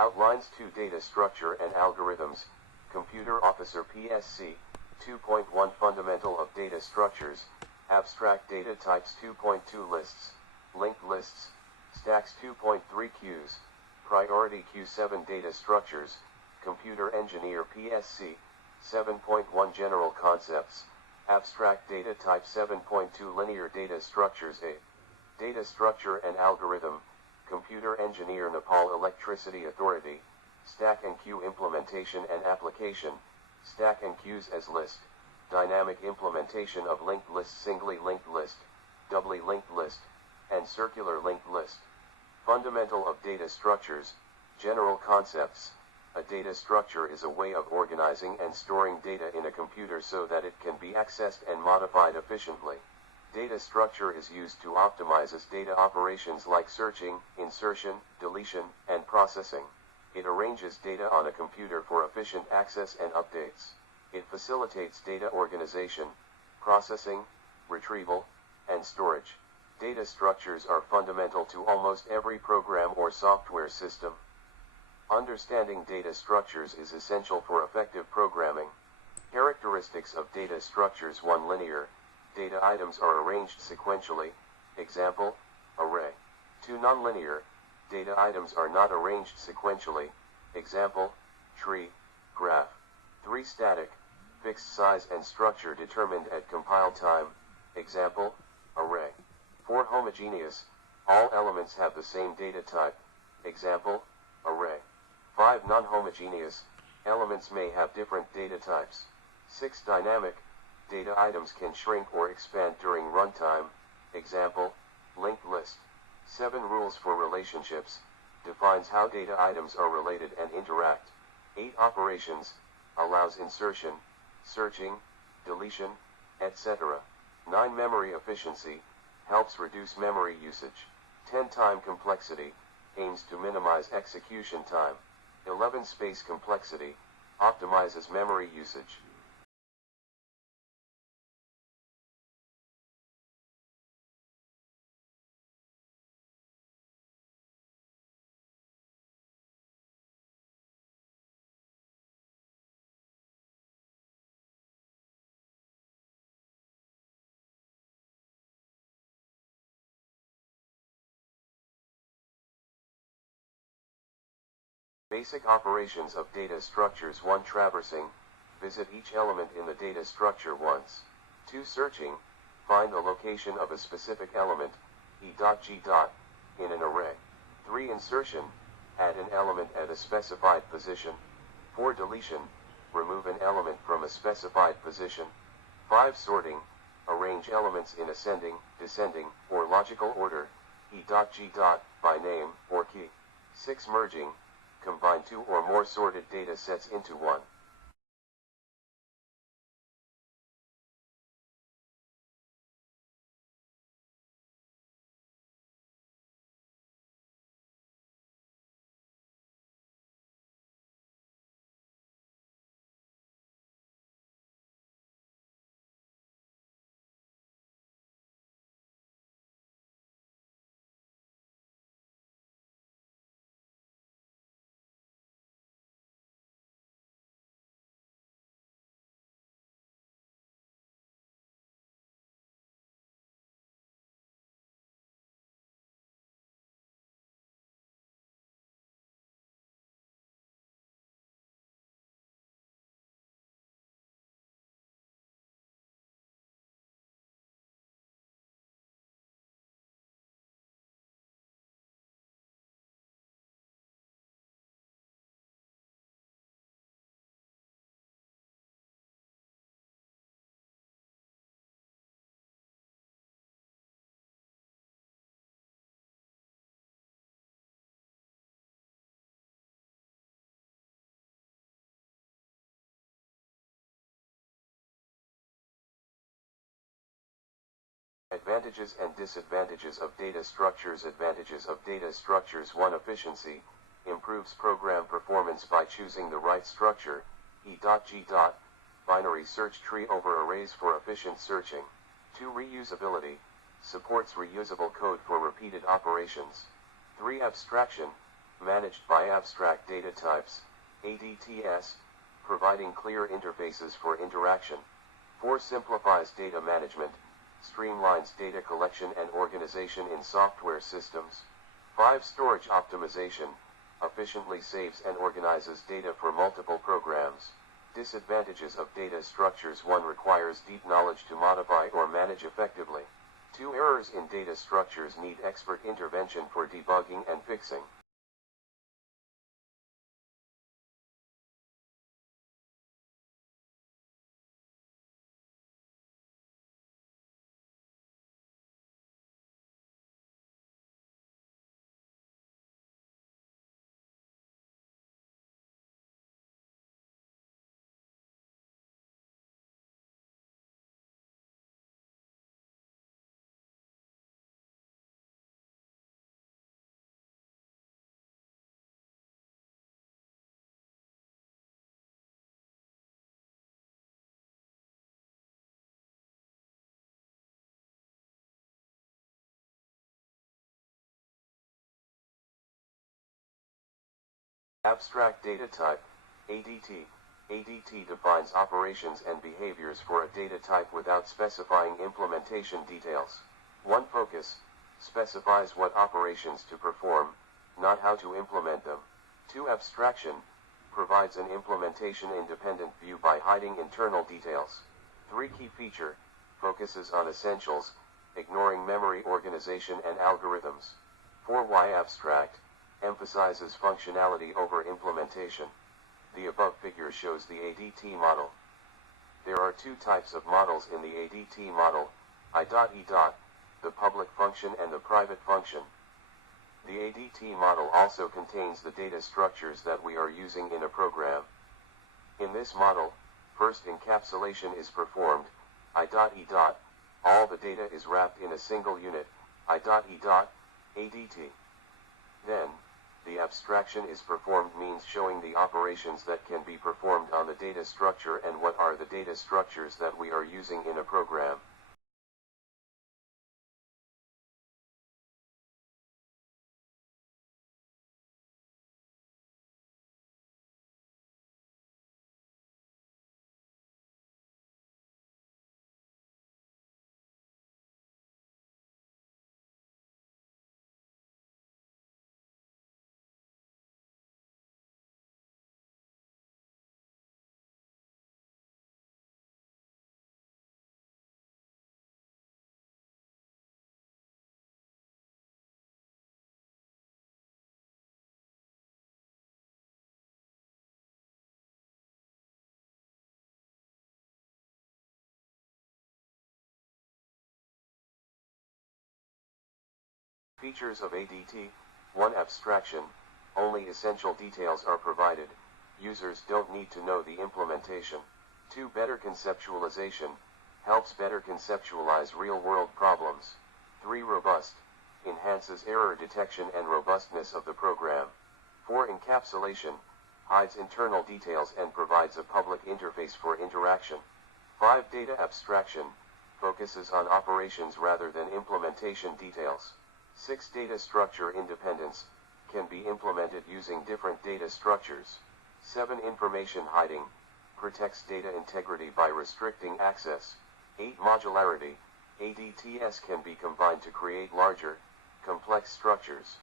Outlines 2 Data Structure and Algorithms, Computer Officer PSC, 2.1 Fundamental of Data Structures, Abstract Data Types 2.2 Lists, Linked Lists, Stacks 2.3 Queues, Priority Queue 7 Data Structures, Computer Engineer PSC, 7.1 General Concepts, Abstract Data Type 7.2 Linear Data Structures A. Data Structure and Algorithm, Computer Engineer Nepal Electricity Authority, Stack and Queue Implementation and Application, Stack and Queues as List, Dynamic Implementation of Linked List Singly Linked List, Doubly Linked List, and Circular Linked List. Fundamental of Data Structures, General Concepts. A data structure is a way of organizing and storing data in a computer so that it can be accessed and modified efficiently. Data structure is used to optimize data operations like searching, insertion, deletion, and processing. It arranges data on a computer for efficient access and updates. It facilitates data organization, processing, retrieval, and storage. Data structures are fundamental to almost every program or software system. Understanding data structures is essential for effective programming. Characteristics of data structures. 1. Linear. Data items are arranged sequentially. Example, array. 2. Nonlinear. Data items are not arranged sequentially. Example, tree, graph. 3. Static. Fixed size and structure determined at compile time. Example, array. 4. Homogeneous. All elements have the same data type. Example, array. 5. Non-homogeneous. Elements may have different data types. 6. Dynamic. Data items can shrink or expand during runtime. Example, linked list. 7. Rules for relationships. Defines how data items are related and interact. 8. Operations. Allows insertion, searching, deletion, etc. 9. Memory efficiency. Helps reduce memory usage. 10. Time complexity. Aims to minimize execution time. 11. Space complexity. Optimizes memory usage. Basic operations of data structures. 1. Traversing. Visit each element in the data structure once. 2. Searching. Find the location of a specific element, E.G. in an array. 3. Insertion. Add an element at a specified position. 4. Deletion. Remove an element from a specified position. 5. Sorting. Arrange elements in ascending, descending, or logical order, E.G. by name or key. 6. Merging. Combine 2 or more sorted data sets into one. Advantages and disadvantages of data structures. Advantages of data structures. 1. Efficiency. Improves program performance by choosing the right structure, E.G. Binary search tree over arrays for efficient searching. 2. Reusability. Supports reusable code for repeated operations. 3. Abstraction. managed by abstract data types, ADTs, providing clear interfaces for interaction. 4. Simplifies data management, streamlines data collection and organization in software systems. 5. Storage optimization, efficiently saves and organizes data for multiple programs. Disadvantages of data structures. 1. Requires deep knowledge to modify or manage effectively. 2. Errors in data structures need expert intervention for debugging and fixing. Abstract data type, ADT. ADT defines operations and behaviors for a data type without specifying implementation details. 1. Focus, specifies what operations to perform, not how to implement them. 2. Abstraction, provides an implementation-independent view by hiding internal details. 3. Key feature, focuses on essentials, ignoring memory organization and algorithms. 4. Y. Abstract, emphasizes functionality over implementation. The above figure shows the ADT model. There are 2 types of models in the ADT model, I.E. the public function and the private function. The ADT model also contains the data structures that we are using in a program. In this model, first encapsulation is performed, I.E. all the data is wrapped in a single unit, I.E. ADT. Then, the abstraction is performed, means showing the operations that can be performed on the data structure and what are the data structures that we are using in a program. Features of ADT. 1. Abstraction, only essential details are provided, users don't need to know the implementation. 2. Better conceptualization, helps better conceptualize real-world problems. 3. Robust, enhances error detection and robustness of the program. 4. Encapsulation, hides internal details and provides a public interface for interaction. 5. Data abstraction, focuses on operations rather than implementation details. 6. Data structure independence, can be implemented using different data structures. 7. Information hiding, protects data integrity by restricting access. 8. Modularity, ADTs can be combined to create larger, complex structures.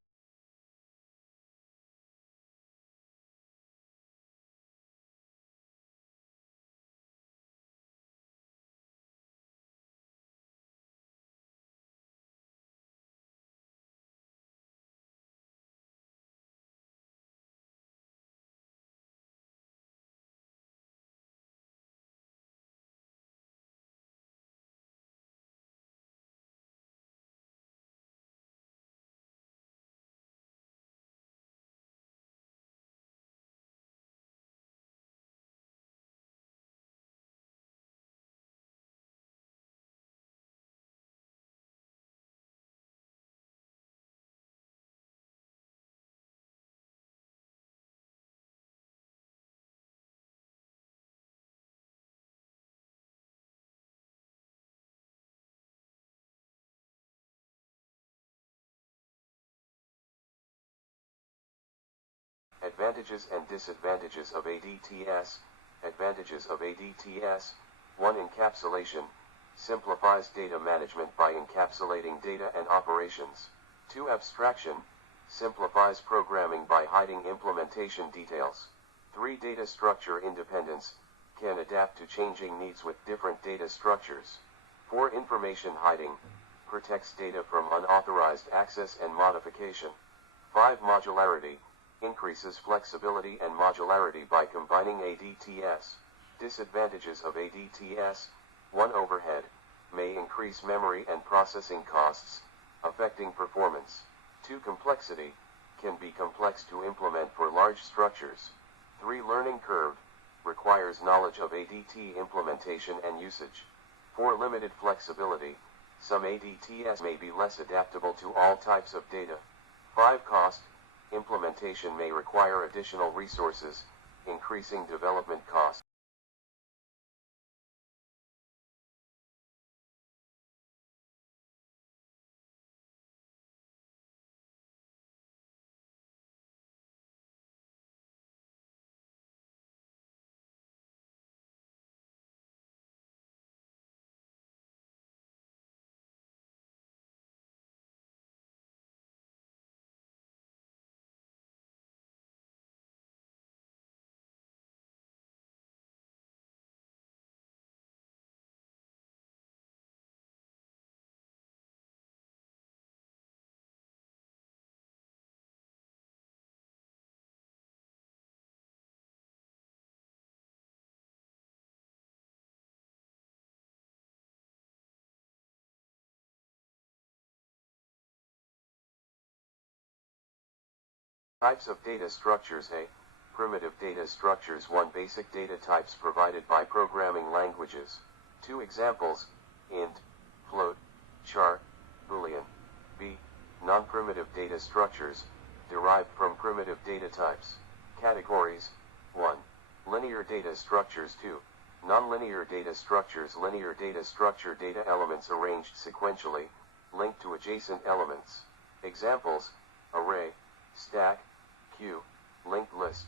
Advantages and disadvantages of ADTS. Advantages of ADTS. 1. Encapsulation. Simplifies data management by encapsulating data and operations. 2. Abstraction. Simplifies programming by hiding implementation details. 3. Data structure independence. Can adapt to changing needs with different data structures. 4. Information hiding. Protects data from unauthorized access and modification. 5. Modularity. Increases flexibility and modularity by combining ADTS. Disadvantages of ADTS. 1. Overhead. May increase memory and processing costs, affecting performance. 2. Complexity. Can be complex to implement for large structures. 3. Learning curve. Requires knowledge of ADT implementation and usage. 4. Limited flexibility. Some ADTS may be less adaptable to all types of data. 5. Cost. Implementation may require additional resources, increasing development costs. Types of data structures. A. Primitive data structures. 1. Basic data types provided by programming languages. 2 examples: int, float, char, boolean. B. Non-primitive data structures, derived from primitive data types. Categories: 1. Linear data structures. 2. Nonlinear data structures. Linear data structure: data elements arranged sequentially, linked to adjacent elements. Examples: array, stack, queue, linked list.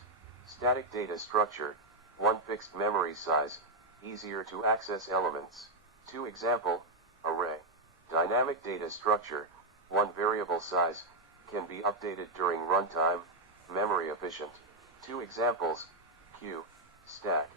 Static data structure: 1. Fixed memory size, easier to access elements. 2 example: array. Dynamic data structure: 1. Variable size, can be updated during runtime, memory efficient. 2 examples: queue, stack.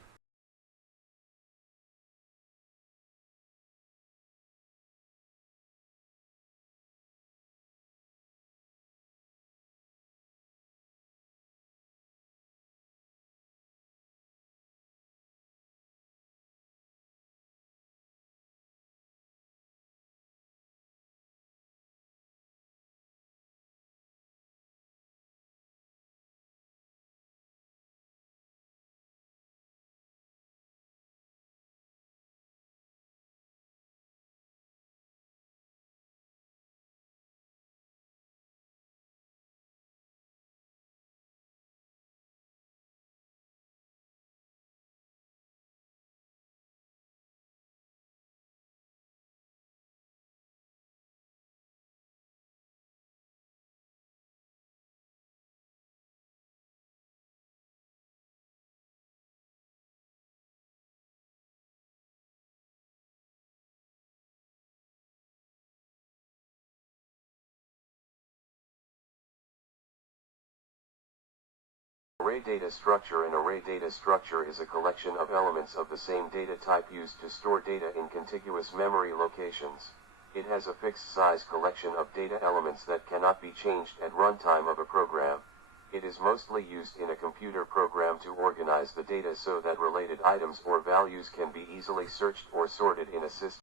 Array data structure. An array data structure is a collection of elements of the same data type used to store data in contiguous memory locations. It has a fixed size collection of data elements that cannot be changed at runtime of a program. It is mostly used in a computer program to organize the data so that related items or values can be easily searched or sorted in a system.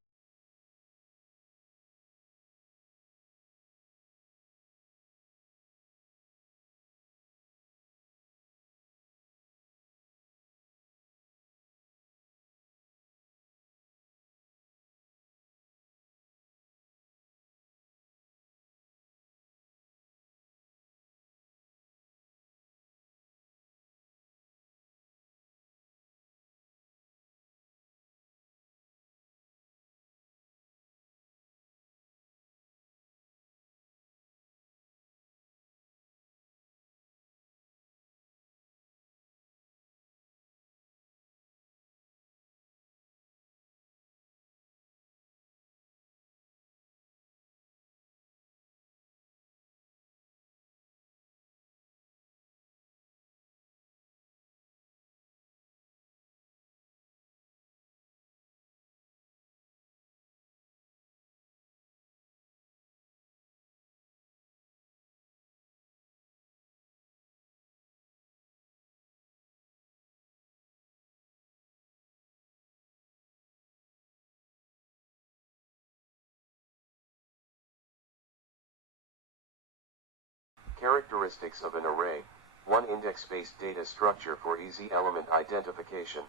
Characteristics of an array: 1. Index-based data structure for easy element identification.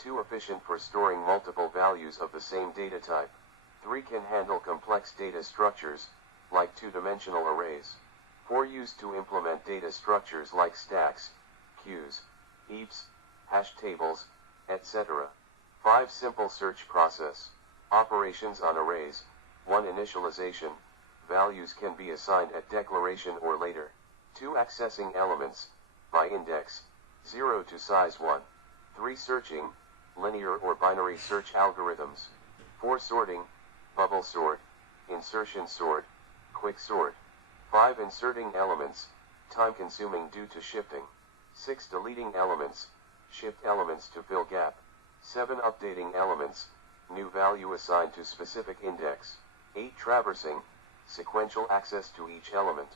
2. Efficient for storing multiple values of the same data type. 3. Can handle complex data structures, like two-dimensional arrays. 4. Used to implement data structures like stacks, queues, heaps, hash tables, etc. 5. Simple search process. Operations on arrays: 1. Initialization. Values can be assigned at declaration or later. 2. Accessing elements, by index, 0 to size 1. 3. Searching, linear or binary search algorithms. 4. Sorting, bubble sort, insertion sort, quick sort. 5. Inserting elements, time-consuming due to shifting. 6. Deleting elements, shift elements to fill gap. 7. Updating elements, new value assigned to specific index. 8. Traversing, sequential access to each element.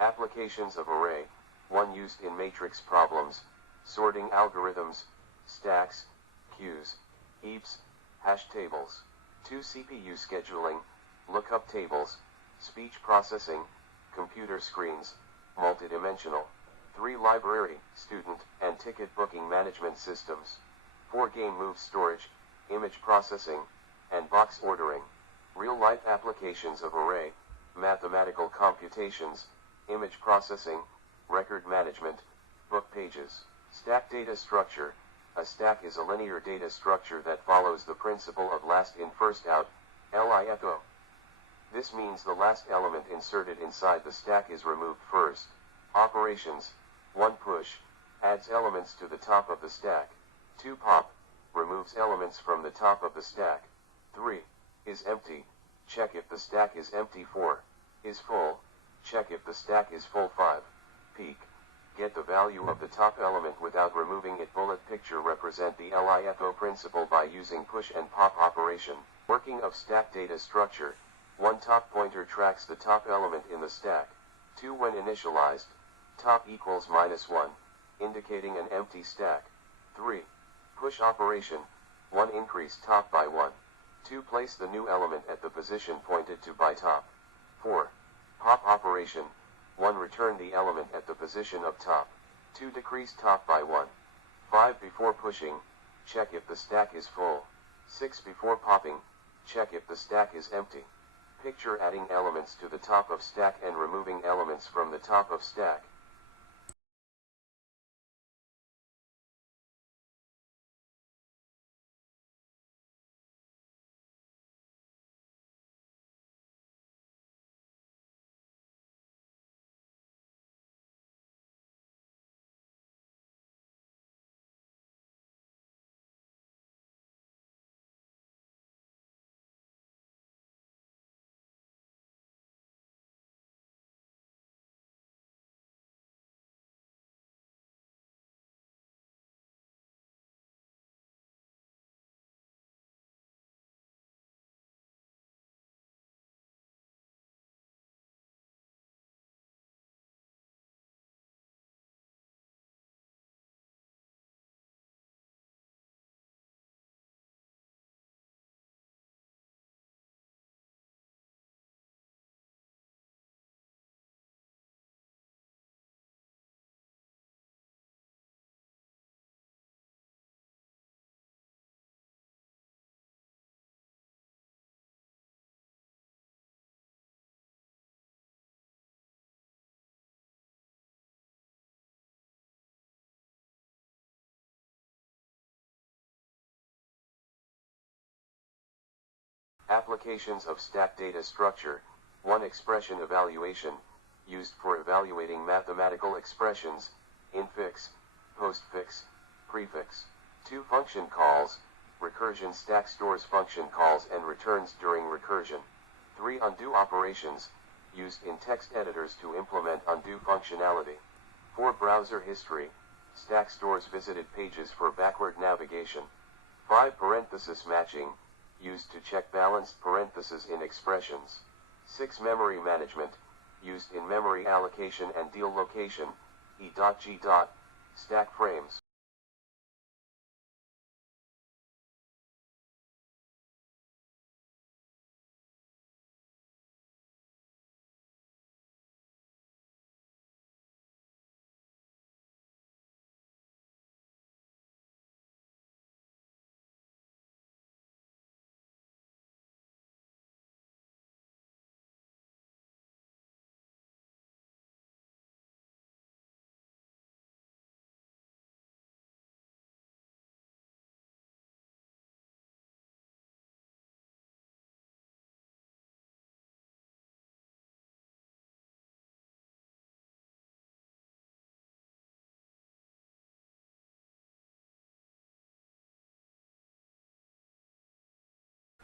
Applications of array: 1. Used in matrix problems, sorting algorithms, stacks, queues, heaps, hash tables. 2. CPU scheduling, lookup tables, speech processing, computer screens, multidimensional. 3. Library, student, and ticket booking management systems. 4. Game move storage, image processing, and box ordering. Real-life applications of array: mathematical computations, image processing, record management, book pages. Stack data structure: a stack is a linear data structure that follows the principle of last in first out, LIFO. This means the last element inserted inside the stack is removed first. Operations: 1. Push, adds elements to the top of the stack. 2. Pop, removes elements from the top of the stack. 3. Is empty, check if the stack is empty. 4. Is full, check if the stack is full. 5. Peek, get the value of the top element without removing it. Bullet picture represent the LIFO principle by using push and pop operation. Working of stack data structure: 1. Top pointer tracks the top element in the stack. 2. When initialized, top equals -1, indicating an empty stack. 3. Push operation: 1. Increase top by 1. 2. Place the new element at the position pointed to by top. 4. Pop operation: 1. Return the element at the position of top. 2. Decrease top by 1. 5. Before pushing, check if the stack is full. 6. Before popping, check if the stack is empty. Picture adding elements to the top of stack and removing elements from the top of stack. Applications of stack data structure. 1. Expression evaluation, used for evaluating mathematical expressions, infix, postfix, prefix. 2. Function calls. Recursion stack stores function calls and returns during recursion. 3. Undo operations, used in text editors to implement undo functionality. 4. Browser history. Stack stores visited pages for backward navigation. 5. Parenthesis matching, used to check balanced parentheses in expressions. 6. Memory management, used in memory allocation and deal location, e.g. Stack frames.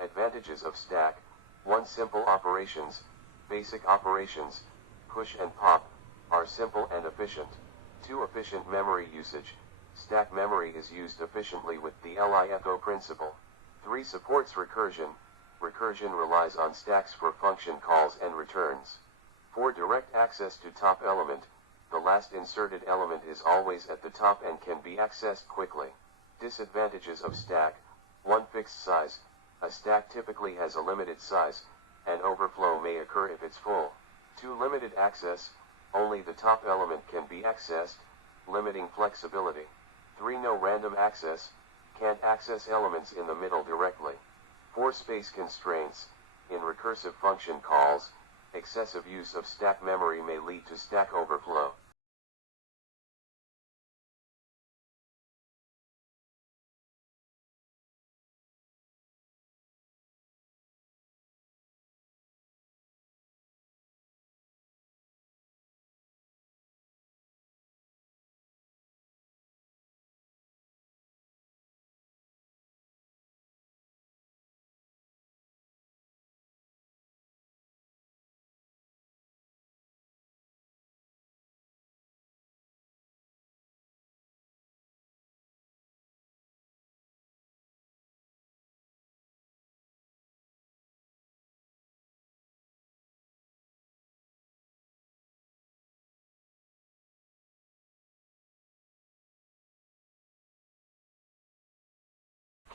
Advantages of stack. 1. Simple operations. Basic operations, push and pop, are simple and efficient. 2. Efficient memory usage. Stack memory is used efficiently with the LIFO principle. 3. Supports recursion. Recursion relies on stacks for function calls and returns. 4. Direct access to top element. The last inserted element is always at the top and can be accessed quickly. Disadvantages of stack. 1. Fixed size. A stack typically has a limited size, and overflow may occur if it's full. 2. Limited access. Only the top element can be accessed, limiting flexibility. 3. No random access. Can't access elements in the middle directly. 4. Space constraints. In recursive function calls, excessive use of stack memory may lead to stack overflow.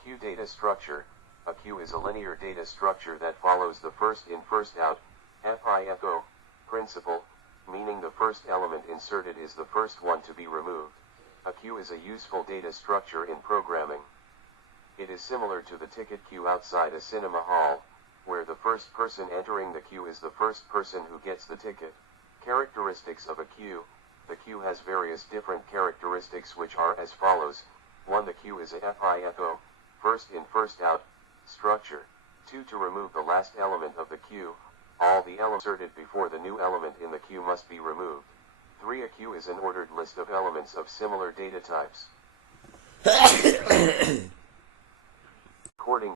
Queue data structure. A queue is a linear data structure that follows the first in first out, FIFO, principle, meaning the first element inserted is the first one to be removed. A queue is a useful data structure in programming. It is similar to the ticket queue outside a cinema hall, where the first person entering the queue is the first person who gets the ticket. Characteristics of a queue. The queue has various different characteristics which are as follows. 1. The queue is a FIFO, first in first out, structure. 2. To remove the last element of the queue, all the elements inserted before the new element in the queue must be removed. 3. A queue is an ordered list of elements of similar data types. According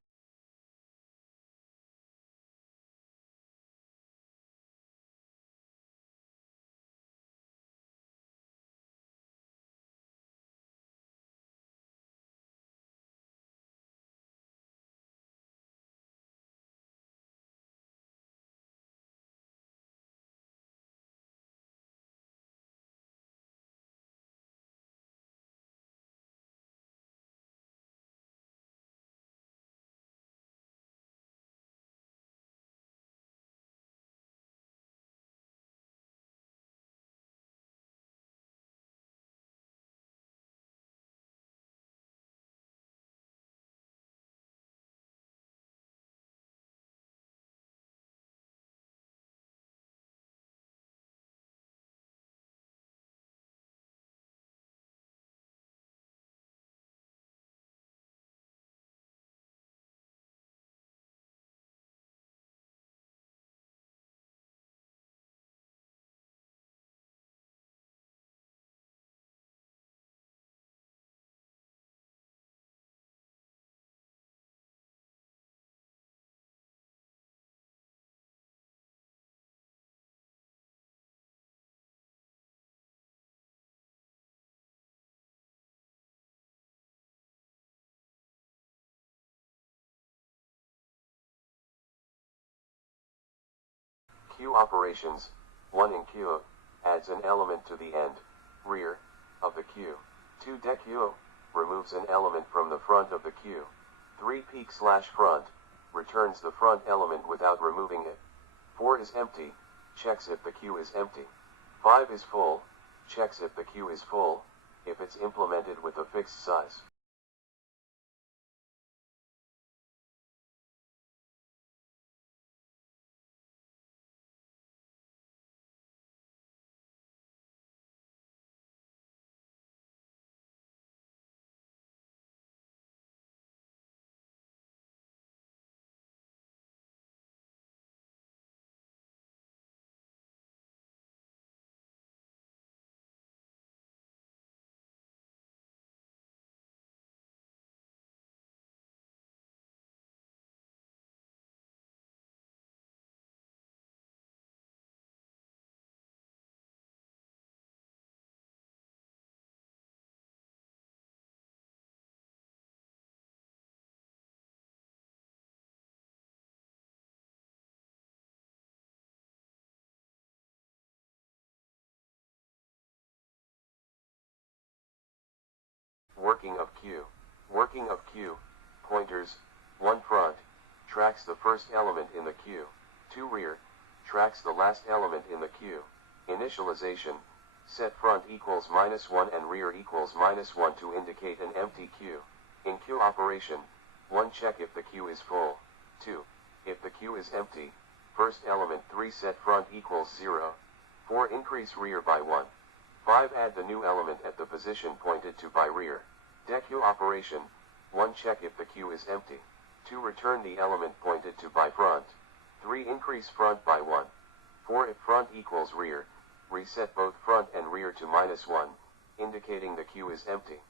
queue operations, 1 in queue, adds an element to the end, rear, of the queue. 2 dequeue, removes an element from the front of the queue. 3 peak/front, returns the front element without removing it. 4 is empty, checks if the queue is empty. 5 is full, checks if the queue is full, if it's implemented with a fixed size. Working of queue. Working of queue. Pointers. 1 front, tracks the first element in the queue. 2 rear, tracks the last element in the queue. Initialization. Set front equals -1 and rear equals -1 to indicate an empty queue. In queue operation, 1 check if the queue is full. 2. If the queue is empty, first element 3 set front equals 0. 4 increase rear by 1. 5 add the new element at the position pointed to by rear. Dequeue operation, 1 check if the queue is empty. 2 return the element pointed to by front. 3 increase front by 1. 4 if front equals rear, reset both front and rear to -1, indicating the queue is empty.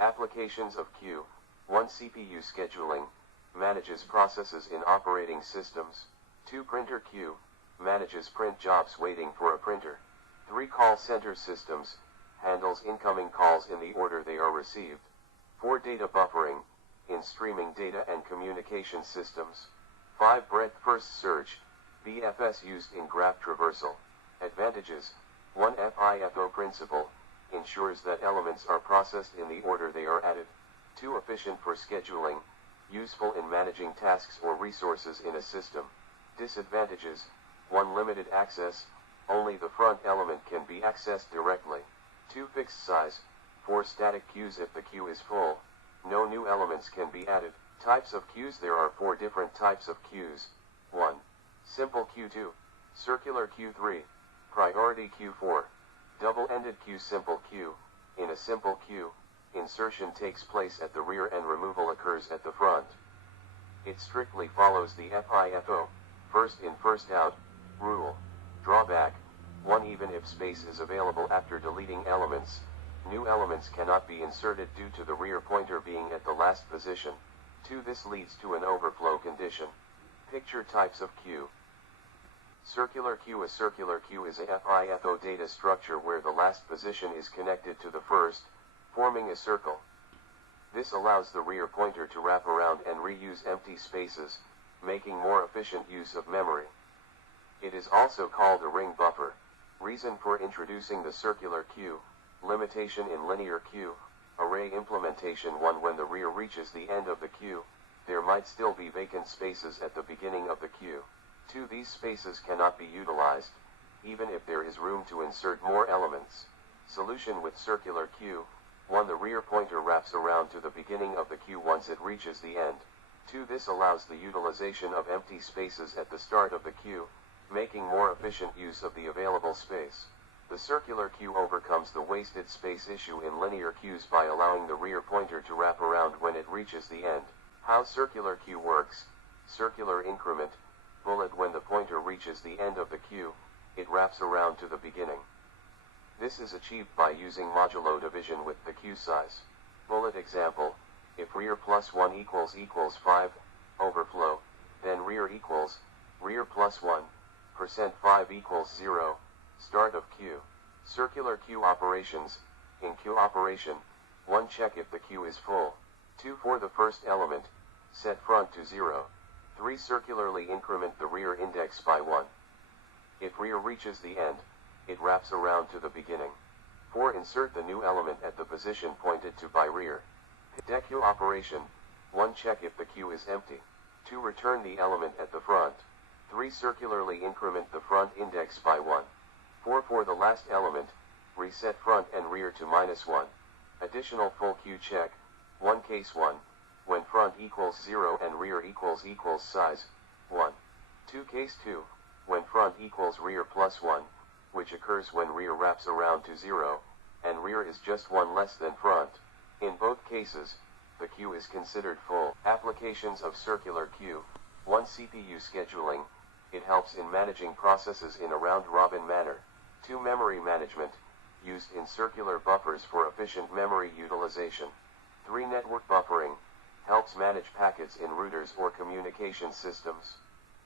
Applications of queue. 1 CPU scheduling, manages processes in operating systems. 2 printer queue, manages print jobs waiting for a printer. 3 call center systems, handles incoming calls in the order they are received. 4 data buffering, in streaming data and communication systems. 5 breadth first search, BFS used in graph traversal. Advantages. 1 FIFO principle, ensures that elements are processed in the order they are added. 2 efficient for scheduling, useful in managing tasks or resources in a system. Disadvantages. 1 limited access, only the front element can be accessed directly. 2 fixed size, 4 static queues if the queue is full, no new elements can be added. Types of queues. There are 4 different types of queues. 1. Simple queue. 2. Circular queue. 3. Priority queue. 4. Double-ended queue. Simple queue. In a simple queue, insertion takes place at the rear and removal occurs at the front. It strictly follows the FIFO, first in first out, rule. Drawback. 1. Even if space is available after deleting elements, new elements cannot be inserted due to the rear pointer being at the last position. 2. This leads to an overflow condition. Picture types of queue. Circular queue. A circular queue is a FIFO data structure where the last position is connected to the first, forming a circle. This allows the rear pointer to wrap around and reuse empty spaces, making more efficient use of memory. It is also called a ring buffer. Reason for introducing the circular queue. Limitation in linear queue. Array implementation. 1. When the rear reaches the end of the queue, there might still be vacant spaces at the beginning of the queue. 2. These spaces cannot be utilized, even if there is room to insert more elements. Solution with circular queue. 1. The rear pointer wraps around to the beginning of the queue once it reaches the end. 2. This allows the utilization of empty spaces at the start of the queue, making more efficient use of the available space. The circular queue overcomes the wasted space issue in linear queues by allowing the rear pointer to wrap around when it reaches the end. How circular queue works: circular increment, bullet. When the pointer reaches the end of the queue, it wraps around to the beginning. This is achieved by using modulo division with the queue size. Bullet example: if rear plus 1 equals 5, overflow, then rear plus 1%, 5 equals 0, start of queue. Circular queue operations: in queue operation, 1. Check if the queue is full. 2. For the first element, set front to 0. 3. Circularly increment the rear index by 1. If rear reaches the end, it wraps around to the beginning. 4. Insert the new element at the position pointed to by rear. Dequeue operation: 1. Check if the queue is empty. 2. Return the element at the front. 3. Circularly increment the front index by 1. 4. For the last element, reset front and rear to -1. Additional full queue check: 1. Case 1, when front equals 0 and rear equals size 1. 2. Case 2, when front equals rear plus 1, which occurs when rear wraps around to 0, and rear is just 1 less than front. In both cases, the queue is considered full. Applications of circular queue: 1. CPU scheduling: it helps in managing processes in a round-robin manner. 2. Memory management: used in circular buffers for efficient memory utilization. 3. Network buffering: helps manage packets in routers or communication systems.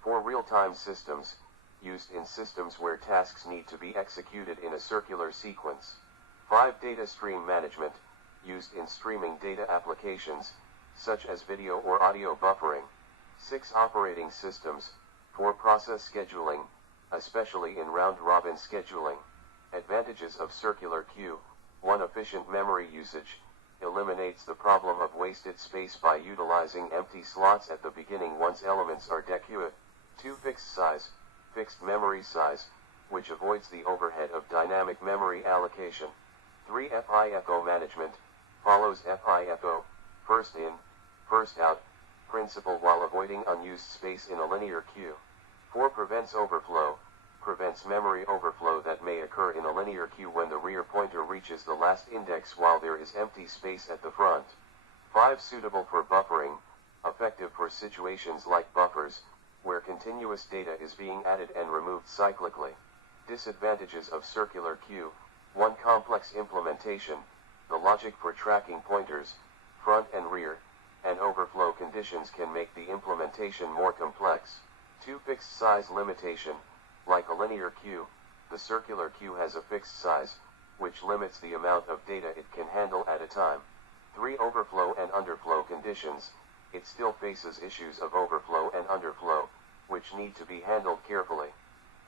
4. Real-time systems: used in systems where tasks need to be executed in a circular sequence. 5. Data stream management: used in streaming data applications, such as video or audio buffering. 6. Operating systems: for process scheduling, especially in round-robin scheduling. Advantages of circular queue: 1. Efficient memory usage: eliminates the problem of wasted space by utilizing empty slots at the beginning once elements are dequeued. 2. Fixed size: fixed memory size, which avoids the overhead of dynamic memory allocation. 3. FIFO management: follows FIFO, first in, first out, principle while avoiding unused space in a linear queue. 4. Prevents overflow: prevents memory overflow that may occur in a linear queue when the rear pointer reaches the last index while there is empty space at the front. 5. Suitable for buffering: effective for situations like buffers, where continuous data is being added and removed cyclically. Disadvantages of circular queue: 1. Complex implementation: the logic for tracking pointers, front and rear, and overflow conditions can make the implementation more complex. 2. Fixed size limitation: like a linear queue, the circular queue has a fixed size, which limits the amount of data it can handle at a time. 3. Overflow and underflow conditions: it still faces issues of overflow and underflow, which need to be handled carefully.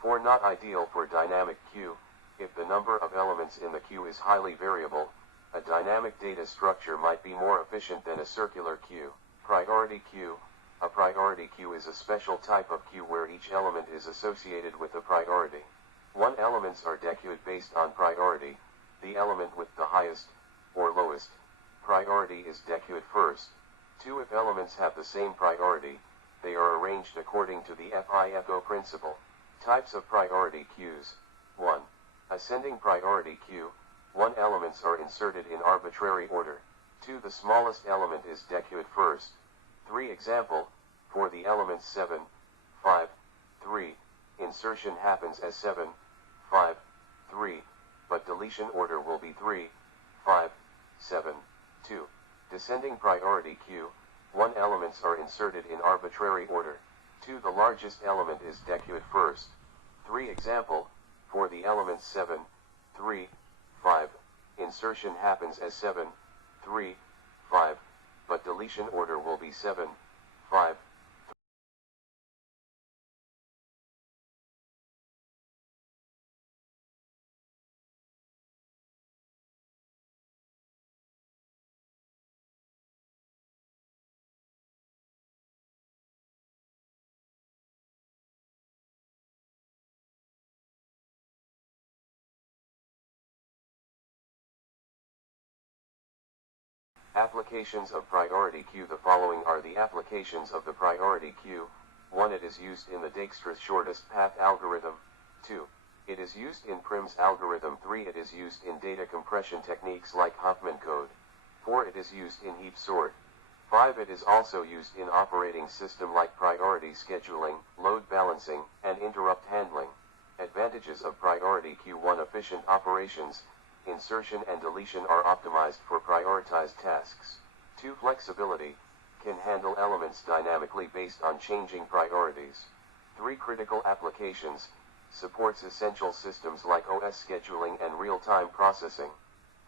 4. Not ideal for dynamic queue: if the number of elements in the queue is highly variable, a dynamic data structure might be more efficient than a circular queue. Priority queue: a priority queue is a special type of queue where each element is associated with a priority. 1. Elements are dequeued based on priority: the element with the highest, or lowest, priority is dequeued first. 2. If elements have the same priority, they are arranged according to the FIFO principle. Types of priority queues: 1. Ascending priority queue: 1. Elements are inserted in arbitrary order. 2. The smallest element is dequeued first. 3. Example: for the elements 7, 5, 3, insertion happens as 7, 5, 3, but deletion order will be 3, 5, 7, 2. Descending priority queue: 1. Elements are inserted in arbitrary order. 2. The largest element is dequeued first. 3. Example: for the elements 7, 3, 5, insertion happens as 7, 3, 5, but deletion order will be 7, 5. Applications of priority queue: the following are the applications of the priority queue. 1. It is used in the Dijkstra's shortest path algorithm. 2. It is used in Prim's algorithm. 3. It is used in data compression techniques like Huffman code. 4. It is used in heap sort. 5. It is also used in operating system like priority scheduling, load balancing, and interrupt handling. Advantages of priority queue. 1. Efficient operations. Insertion and deletion are optimized for prioritized tasks. 2. Flexibility. Can handle elements dynamically based on changing priorities. 3. Critical applications. Supports essential systems like OS scheduling and real-time processing.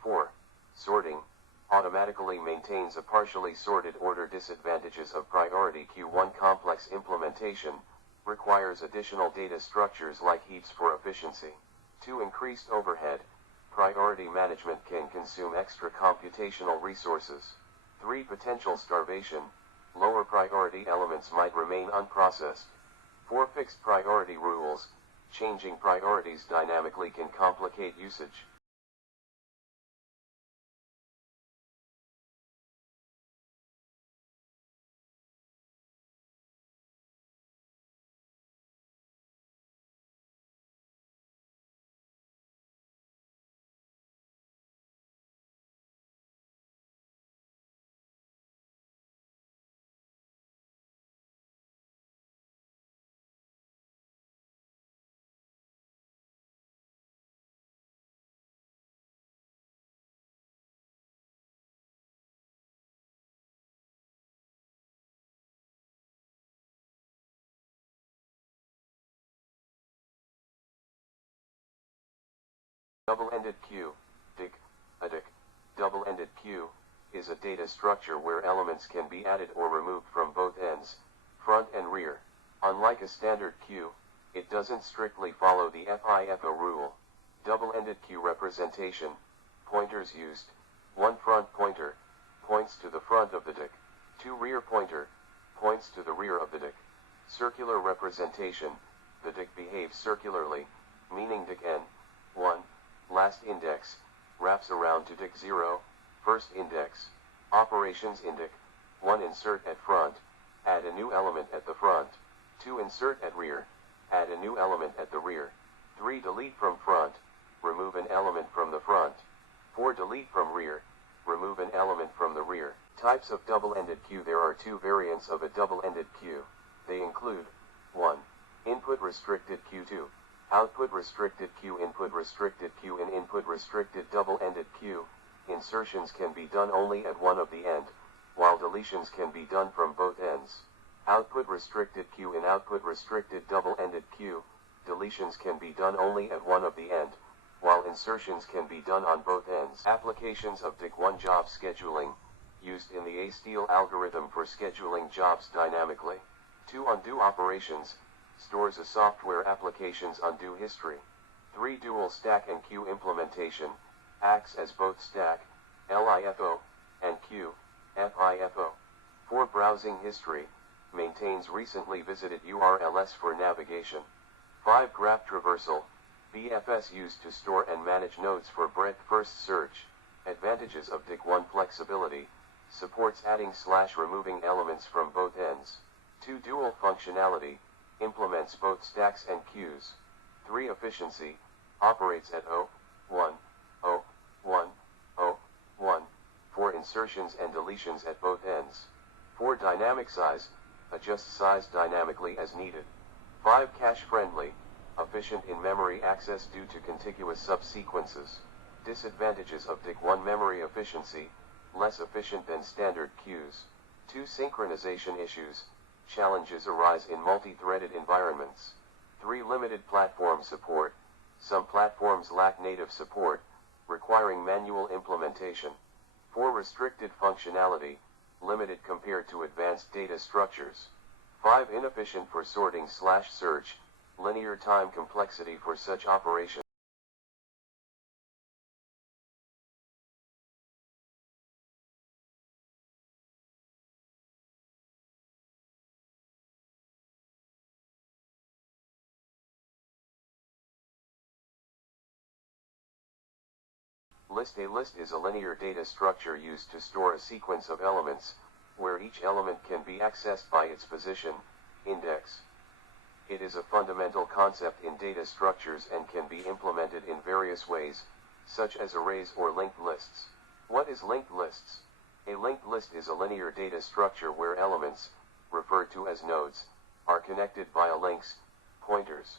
4. Sorting. Automatically maintains a partially sorted order. Disadvantages of priority queue. 1. Complex implementation. Requires additional data structures like heaps for efficiency. 2. Increased overhead. Priority management can consume extra computational resources. 3. Potential starvation. Lower priority elements might remain unprocessed. 4. Fixed priority rules. Changing priorities dynamically can complicate usage. Double-ended queue, DIQ, a DIQ, double-ended queue, is a data structure where elements can be added or removed from both ends, front and rear. Unlike a standard queue, it doesn't strictly follow the FIFO rule. Double-ended queue representation, pointers used. 1 front pointer, points to the front of the DIQ. 2 rear pointer, points to the rear of the DIQ. Circular representation, the DIQ behaves circularly, meaning DIQ n, 1, last index, wraps around to DIQ 0, first index. Operations in DIQ. 1. Insert at front, add a new element at the front. 2. Insert at rear, add a new element at the rear. 3. Delete from front, remove an element from the front. 4. Delete from rear, remove an element from the rear. Types of double-ended queue. There are 2 variants of a double-ended queue. They include 1. Input restricted queue. 2. Output restricted queue. Input restricted queue. In input restricted double-ended queue, insertions can be done only at one of the end, while deletions can be done from both ends. Output restricted queue. In output restricted double-ended queue, deletions can be done only at one of the end, while insertions can be done on both ends. Applications of DIQ-1 job scheduling, used in the A-Steele algorithm for scheduling jobs dynamically. 2. Undo operations, stores a software application's undo history. 3. Dual stack and queue implementation, acts as both stack, LIFO, and queue, FIFO. 4. Browsing history, maintains recently visited URLs for navigation. 5. Graph traversal, BFS used to store and manage nodes for breadth-first search. Advantages of DIQ-1 flexibility, supports adding/removing elements from both ends. 2. Dual functionality, implements both stacks and queues. 3. Efficiency, operates at 0, 1, 0, 1, 0, 1, for insertions and deletions at both ends. 4. Dynamic size, adjusts size dynamically as needed. 5. Cache-friendly, efficient in memory access due to contiguous subsequences. Disadvantages of DIQ-1 memory efficiency, less efficient than standard queues. 2. Synchronization issues, challenges arise in multi-threaded environments. 3. Limited platform support, some platforms lack native support, requiring manual implementation. 4. Restricted functionality, limited compared to advanced data structures. 5. Inefficient for sorting/search, linear time complexity for such operations. List. A list is a linear data structure used to store a sequence of elements, where each element can be accessed by its position, Index. It is a fundamental concept in data structures and can be implemented in various ways, such as arrays or linked lists. What is linked lists? A linked list is a linear data structure where elements, referred to as nodes, are connected via links, pointers.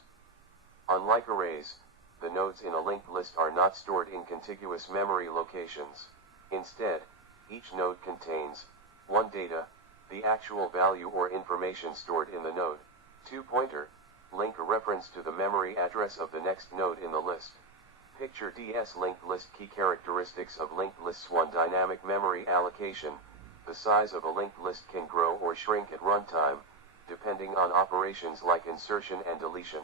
Unlike arrays, the nodes in a linked list are not stored in contiguous memory locations. Instead, each node contains 1 data, the actual value or information stored in the node. 2 pointer, link a reference to the memory address of the next node in the list. Picture DS linked list key characteristics of linked lists. 1. Dynamic memory allocation. The size of a linked list can grow or shrink at runtime, depending on operations like insertion and deletion.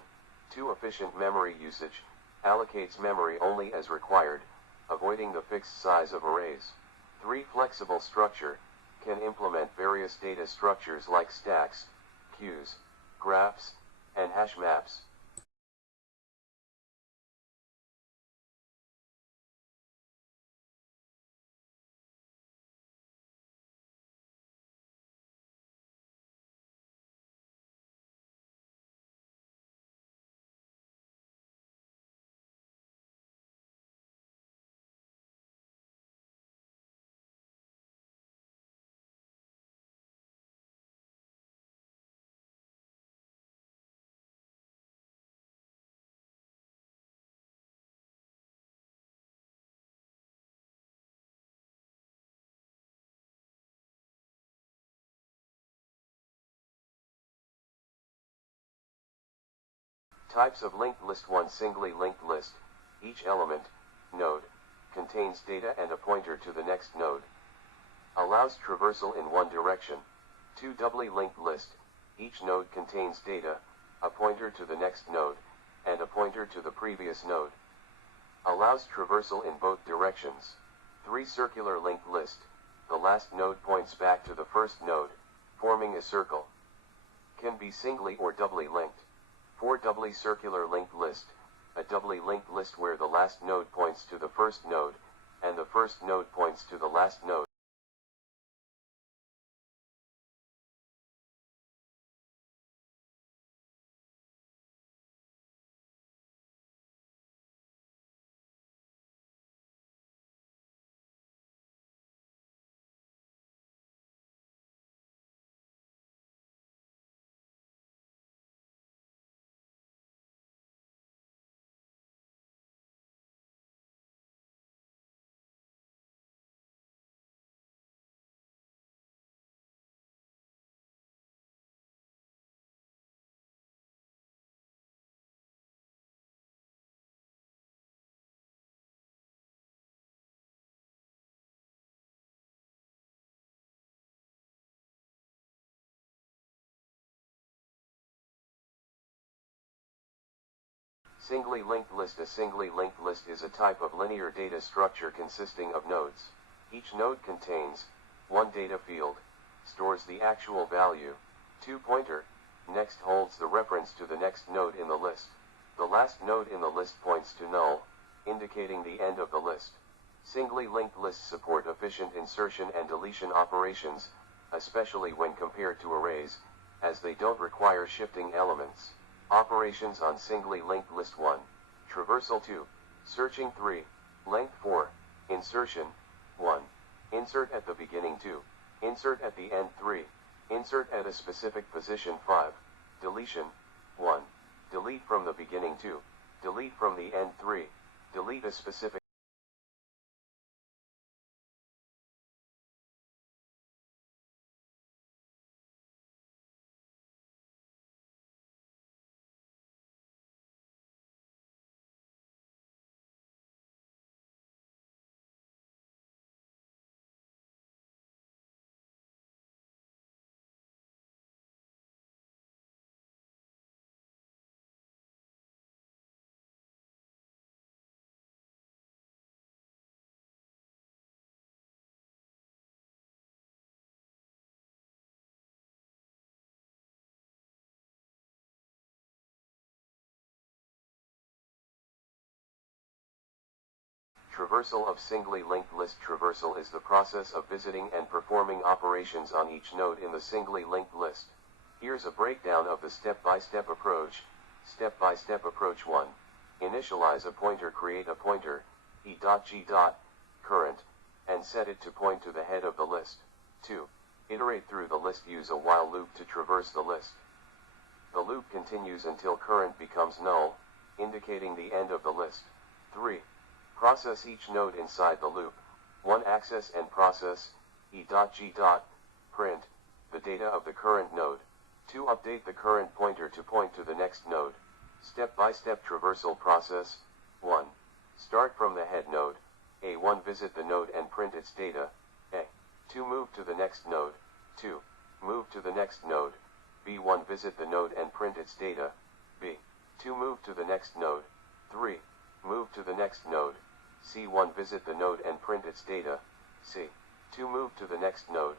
2. Efficient memory usage. Allocates memory only as required, avoiding the fixed size of arrays. 3. Flexible structure. Can implement various data structures like stacks, queues, graphs, and hash maps. Types of linked list. 1. Singly linked list. Each element, node, contains data and a pointer to the next node. Allows traversal in one direction. 2. Doubly linked list. Each node contains data, a pointer to the next node, and a pointer to the previous node. Allows traversal in both directions. 3. Circular linked list. The last node points back to the first node, forming a circle. Can be singly or doubly linked. 4. Doubly circular linked list. A doubly linked list where the last node points to the first node, and the first node points to the last node. Singly linked list. A singly linked list is a type of linear data structure consisting of nodes. Each node contains 1 data field, stores the actual value, 2 pointer, next holds the reference to the next node in the list. The last node in the list points to null, indicating the end of the list. Singly linked lists support efficient insertion and deletion operations, especially when compared to arrays, as they don't require shifting elements. Operations on singly linked list. 1. Traversal. 2. Searching. 3. Length. 4. Insertion. 1. Insert at the beginning. 2. Insert at the end. 3. Insert at a specific position. 5. Deletion. 1. Delete from the beginning. 2. Delete from the end. 3. Delete a specific traversal of singly linked list. Traversal is the process of visiting and performing operations on each node in the singly linked list. Here's a breakdown of the step-by-step approach. Step-by-step approach 1. Initialize a pointer. Create a pointer, e.g. current, and set it to point to the head of the list. 2. Iterate through the list. Use a while loop to traverse the list. The loop continues until current becomes null, indicating the end of the list. 3. Process each node inside the loop. 1. Access and process, e.g. print, the data of the current node. 2. Update the current pointer to point to the next node. Step-by-step traversal process. 1. Start from the head node. A1. Visit the node and print its data. A2. Move to the next node. 2. Move to the next node. B1. Visit the node and print its data. B2. Move to the next node. 3. Move to the next node. C1. Visit the node and print its data. C2. Move to the next node.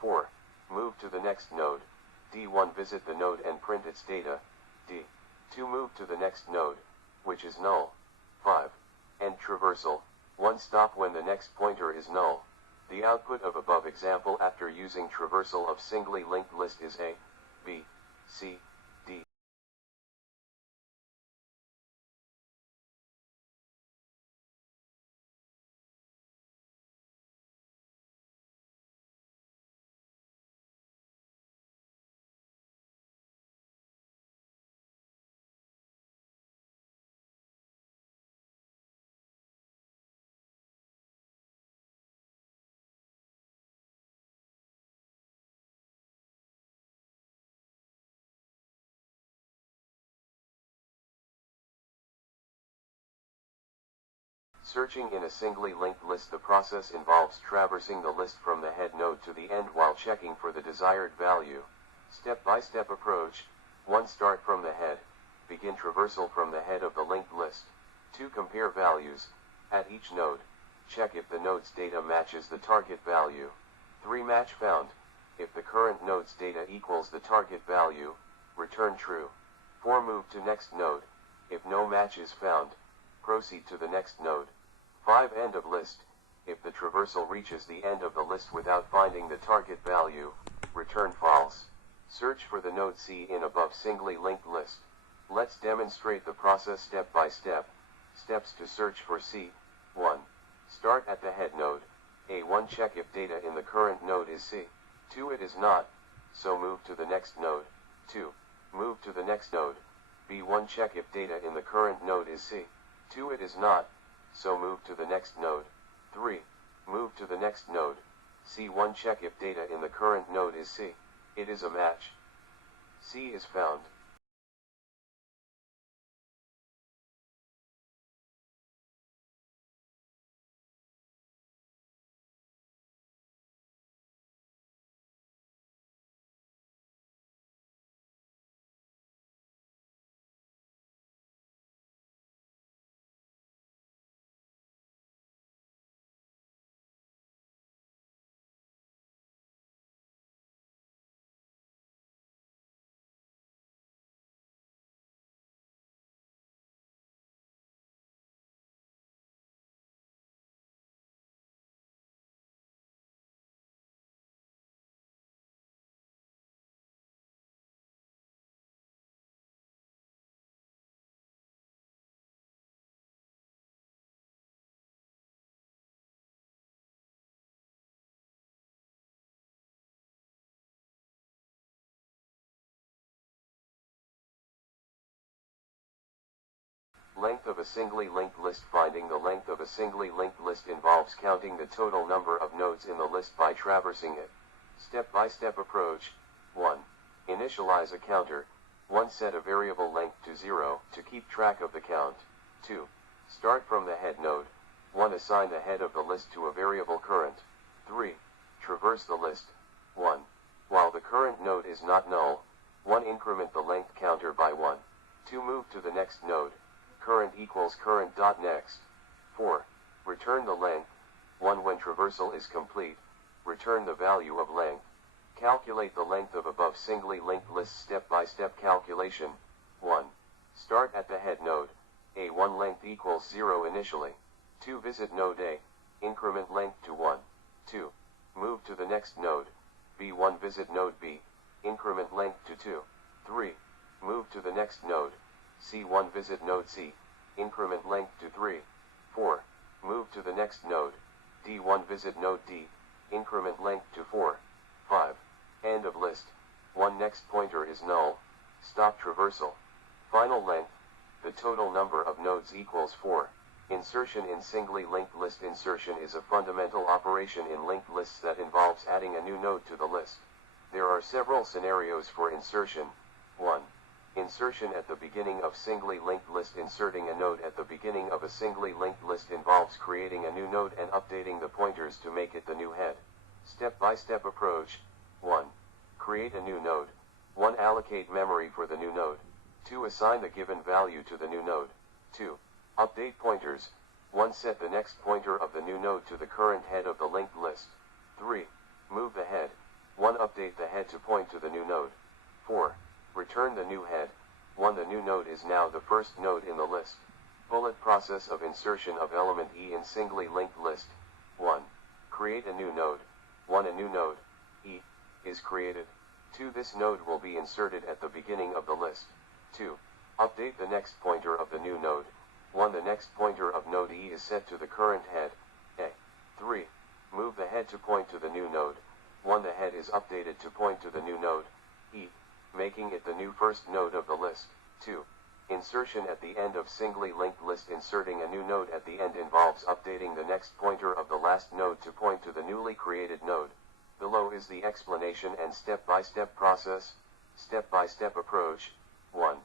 4. Move to the next node. D1. Visit the node and print its data. D2. Move to the next node, which is null. 5. End traversal. 1. Stop when the next pointer is null. The output of above example after using traversal of singly linked list is A, B, C, D. Searching in a singly linked list. The process involves traversing the list from the head node to the end while checking for the desired value. Step-by-step approach. 1. Start from the head. Begin traversal from the head of the linked list. 2. Compare values at each node. Check if the node's data matches the target value. 3. Match found. If the current node's data equals the target value, return true. 4. Move to next node. If no match is found, proceed to the next node. 5. End of list. If the traversal reaches the end of the list without finding the target value, return false. Search for the node C in above singly linked list. Let's demonstrate the process step by step. Steps to search for C. 1. Start at the head node. A1. Check if data in the current node is C. 2. It is not, so move to the next node. 2. Move to the next node. B1. Check if data in the current node is C. 2. It is not, so move to the next node. 3. Move to the next node. C1. Check if data in the current node is C. It is a match. C is found. Length of a singly linked list. Finding the length of a singly linked list involves counting the total number of nodes in the list by traversing it. Step-by-step approach. 1. Initialize a counter. 1. Set a variable length to 0 to keep track of the count. 2. Start from the head node. 1. Assign the head of the list to a variable current. 3. Traverse the list. 1. While the current node is not null, 1. Increment the length counter by 1. 2. Move to the next node. Current equals current.next. 4. Return the length. 1. When traversal is complete, return the value of length. Calculate the length of above singly linked list. Step-by-step calculation. 1. Start at the head node. A1 length equals 0 initially. 2. Visit node A. Increment length to 1. 2. Move to the next node. B1 visit node B. increment length to 2. 3. Move to the next node, C1 visit node C, increment length to 3. 4. Move to the next node, D1 visit node D, increment length to 4. 5. End of list. 1 next pointer is null, stop traversal. Final length, the total number of nodes equals 4. Insertion in singly linked list. Insertion is a fundamental operation in linked lists that involves adding a new node to the list. There are several scenarios for insertion. 1. Insertion at the beginning of singly linked list. Inserting a node at the beginning of a singly linked list involves creating a new node and updating the pointers to make it the new head. Step-by-step approach. 1. Create a new node. 1. Allocate memory for the new node. 2. Assign the given value to the new node. 2. Update pointers. 1. Set the next pointer of the new node to the current head of the linked list. 3. Move the head. 1. Update the head to point to the new node. 4. Return the new head. 1. The new node is now the first node in the list. Bullet process of insertion of element E in singly linked list. 1. Create a new node. 1. A new node, E, is created. 2. This node will be inserted at the beginning of the list. 2. Update the next pointer of the new node. 1. The next pointer of node E is set to the current head, A. 3. Move the head to point to the new node. 1. The head is updated to point to the new node, E, making it the new first node of the list. 2. Insertion at the end of singly linked list. Inserting a new node at the end involves updating the next pointer of the last node to point to the newly created node. Below is the explanation and step-by-step process. Step-by-step approach. 1.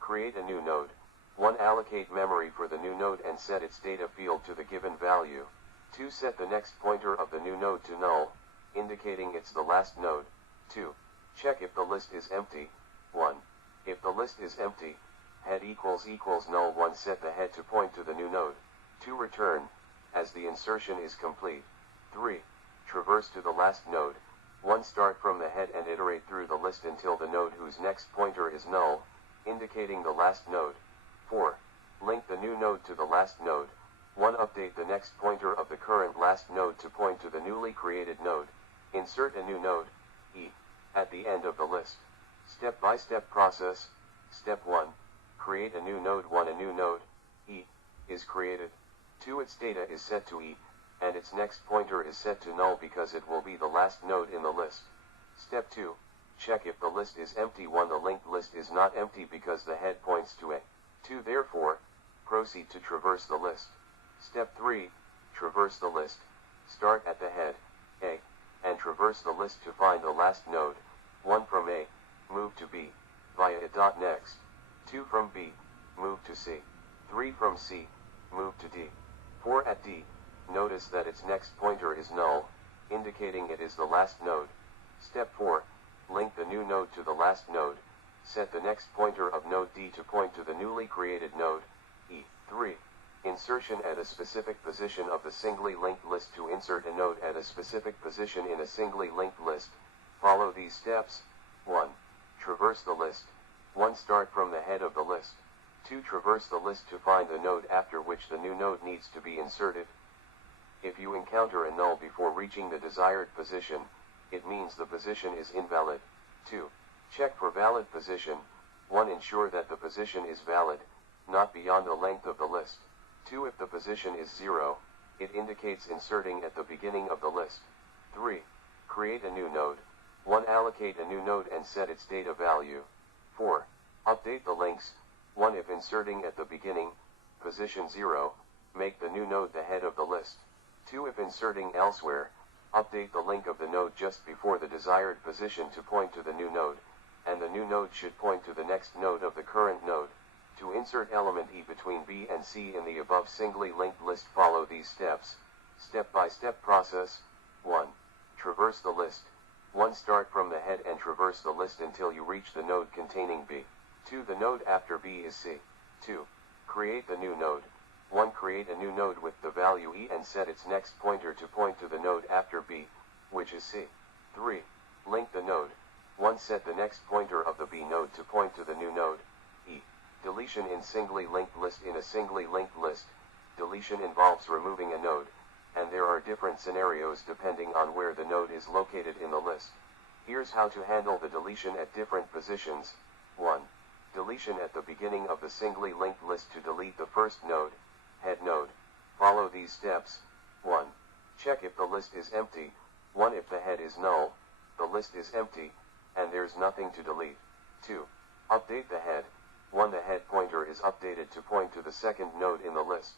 Create a new node. 1. Allocate memory for the new node and set its data field to the given value. 2. Set the next pointer of the new node to null, indicating it's the last node. 2. Check if the list is empty. 1. If the list is empty, head equals null. 1. Set the head to point to the new node. 2. Return, as the insertion is complete. 3. Traverse to the last node. 1. Start from the head and iterate through the list until the node whose next pointer is null, indicating the last node. 4. Link the new node to the last node. 1. Update the next pointer of the current last node to point to the newly created node. Insert a new node, E, at the end of the list. Step-by-step process. Step 1. Create a new node. 1. A new node, E, is created. 2. Its data is set to E, and its next pointer is set to null because it will be the last node in the list. Step 2. Check if the list is empty. 1. The linked list is not empty because the head points to A. 2. Therefore, proceed to traverse the list. Step 3. Traverse the list. Start at the head, A, and traverse the list to find the last node. 1. From A, move to B, via a dot next. 2. From B, move to C. 3. From C, move to D. 4. At D, notice that its next pointer is null, indicating it is the last node. Step 4. Link the new node to the last node. Set the next pointer of node D to point to the newly created node, E. 3. Insertion at a specific position of the singly linked list. To insert a node at a specific position in a singly linked list, follow these steps. 1. Traverse the list. 1. Start from the head of the list. 2. Traverse the list to find the node after which the new node needs to be inserted. If you encounter a null before reaching the desired position, it means the position is invalid. 2. Check for valid position. 1. Ensure that the position is valid, not beyond the length of the list. 2. If the position is 0, it indicates inserting at the beginning of the list. 3. Create a new node. 1. Allocate a new node and set its data value. 4. Update the links. 1. If inserting at the beginning, position 0, make the new node the head of the list. 2. If inserting elsewhere, update the link of the node just before the desired position to point to the new node, and the new node should point to the next node of the current node. To insert element E between B and C in the above singly linked list, follow these steps. Step-by-step process. 1. Traverse the list. 1. Start from the head and traverse the list until you reach the node containing B. 2. The node after B is C. 2. Create the new node. 1. Create a new node with the value E and set its next pointer to point to the node after B, which is C. 3. Link the node. 1. Set the next pointer of the B node to point to the new node, E. Deletion in singly linked list. In a singly linked list, deletion involves removing a node, and there are different scenarios depending on where the node is located in the list. Here's how to handle the deletion at different positions. 1. Deletion at the beginning of the singly linked list to delete the first node, head node. Follow these steps. 1. Check if the list is empty. 1. If the head is null, the list is empty, and there's nothing to delete. 2. Update the head. 1. The head pointer is updated to point to the second node in the list.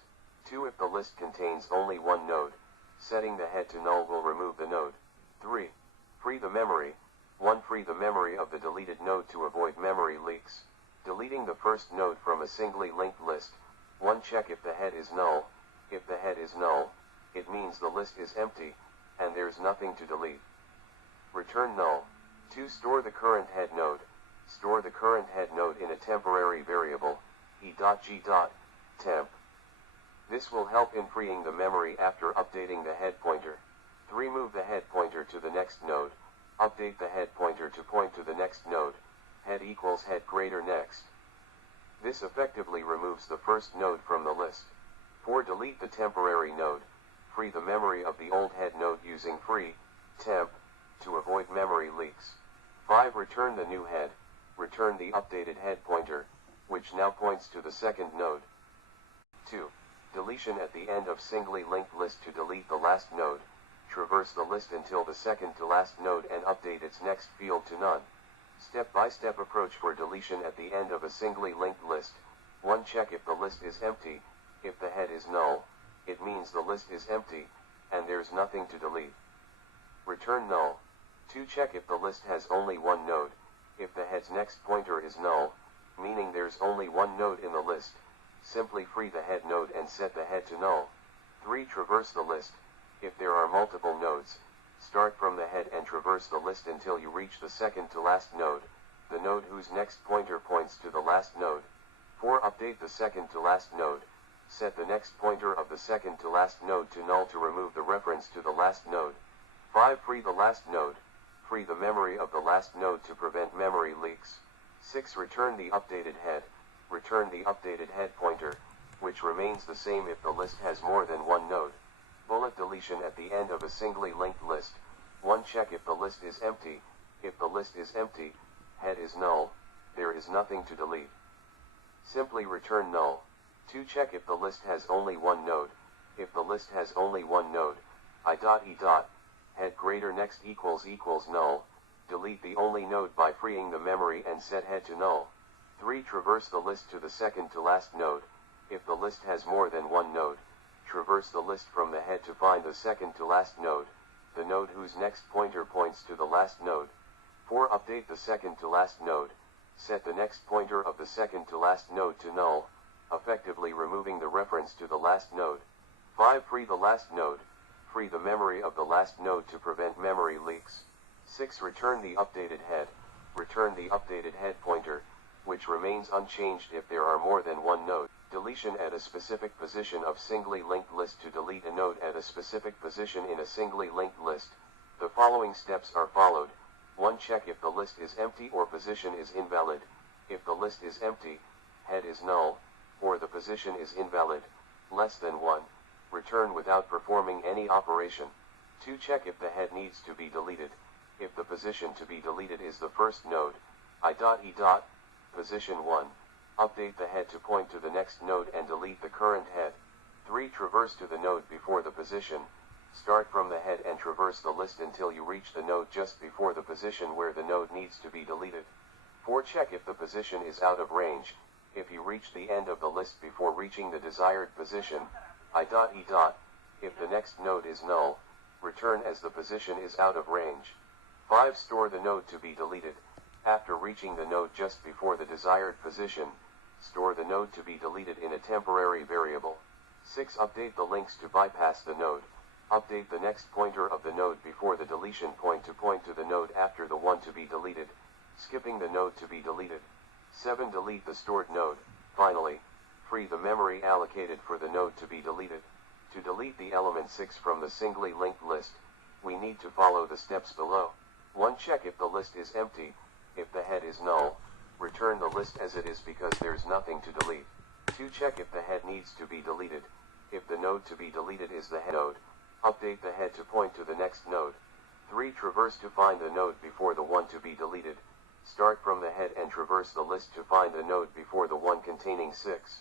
2. If the list contains only one node, setting the head to null will remove the node. 3. Free the memory. 1. Free the memory of the deleted node to avoid memory leaks. Deleting the first node from a singly linked list. 1. Check if the head is null. If the head is null, it means the list is empty, and there's nothing to delete. Return null. 2. Store the current head node. Store the current head node in a temporary variable, e.g.temp. This will help in freeing the memory after updating the head pointer. 3. Move the head pointer to the next node. Update the head pointer to point to the next node. Head equals head greater next. This effectively removes the first node from the list. 4. Delete the temporary node. Free the memory of the old head node using free temp to avoid memory leaks. 5. Return the new head. Return the updated head pointer, which now points to the second node. 2. Deletion at the end of singly linked list to delete the last node. Traverse the list until the second to last node and update its next field to none. Step-by-step approach for deletion at the end of a singly linked list. 1. Check if the list is empty. If the head is null, it means the list is empty, and there's nothing to delete. Return null. 2. Check if the list has only one node. If the head's next pointer is null, meaning there's only one node in the list, simply free the head node and set the head to null. 3. Traverse the list. If there are multiple nodes, start from the head and traverse the list until you reach the second to last node, the node whose next pointer points to the last node. 4. Update the second to last node. Set the next pointer of the second to last node to null to remove the reference to the last node. 5. Free the last node. Free the memory of the last node to prevent memory leaks. 6. Return the updated head. Return the updated head pointer, which remains the same if the list has more than one node. Bullet deletion at the end of a singly linked list. 1. Check if the list is empty. If the list is empty, head is null, there is nothing to delete. Simply return null. 2. Check if the list has only one node. If the list has only one node, i.e. head greater next equals null, delete the only node by freeing the memory and set head to null. 3. Traverse the list to the second to last node. If the list has more than one node, traverse the list from the head to find the second to last node, the node whose next pointer points to the last node. 4. Update the second to last node. Set the next pointer of the second to last node to null, effectively removing the reference to the last node. 5. Free the last node. Free the memory of the last node to prevent memory leaks. 6. Return the updated head. Return the updated head pointer, which remains unchanged if there are more than one node. Deletion at a specific position of singly linked list to delete a node at a specific position in a singly linked list. The following steps are followed. 1. Check if the list is empty or position is invalid. If the list is empty, head is null, or the position is invalid, less than 1. Return without performing any operation. 2. Check if the head needs to be deleted. If the position to be deleted is the first node, i.e. position 1, update the head to point to the next node and delete the current head. 3. Traverse to the node before the position. Start from the head and traverse the list until you reach the node just before the position where the node needs to be deleted. 4. Check if the position is out of range. If you reach the end of the list before reaching the desired position, i.e. if the next node is null, return as the position is out of range. 5. Store the node to be deleted. After reaching the node just before the desired position, store the node to be deleted in a temporary variable. 6. Update the links to bypass the node. Update the next pointer of the node before the deletion point to the node after the one to be deleted, skipping the node to be deleted. 7. Delete the stored node. Finally, free the memory allocated for the node to be deleted. To delete the element 6 from the singly linked list, we need to follow the steps below. 1. Check if the list is empty. If the head is null, return the list as it is because there's nothing to delete. 2. Check if the head needs to be deleted. If the node to be deleted is the head node, update the head to point to the next node. 3. Traverse to find the node before the one to be deleted. Start from the head and traverse the list to find the node before the one containing 6.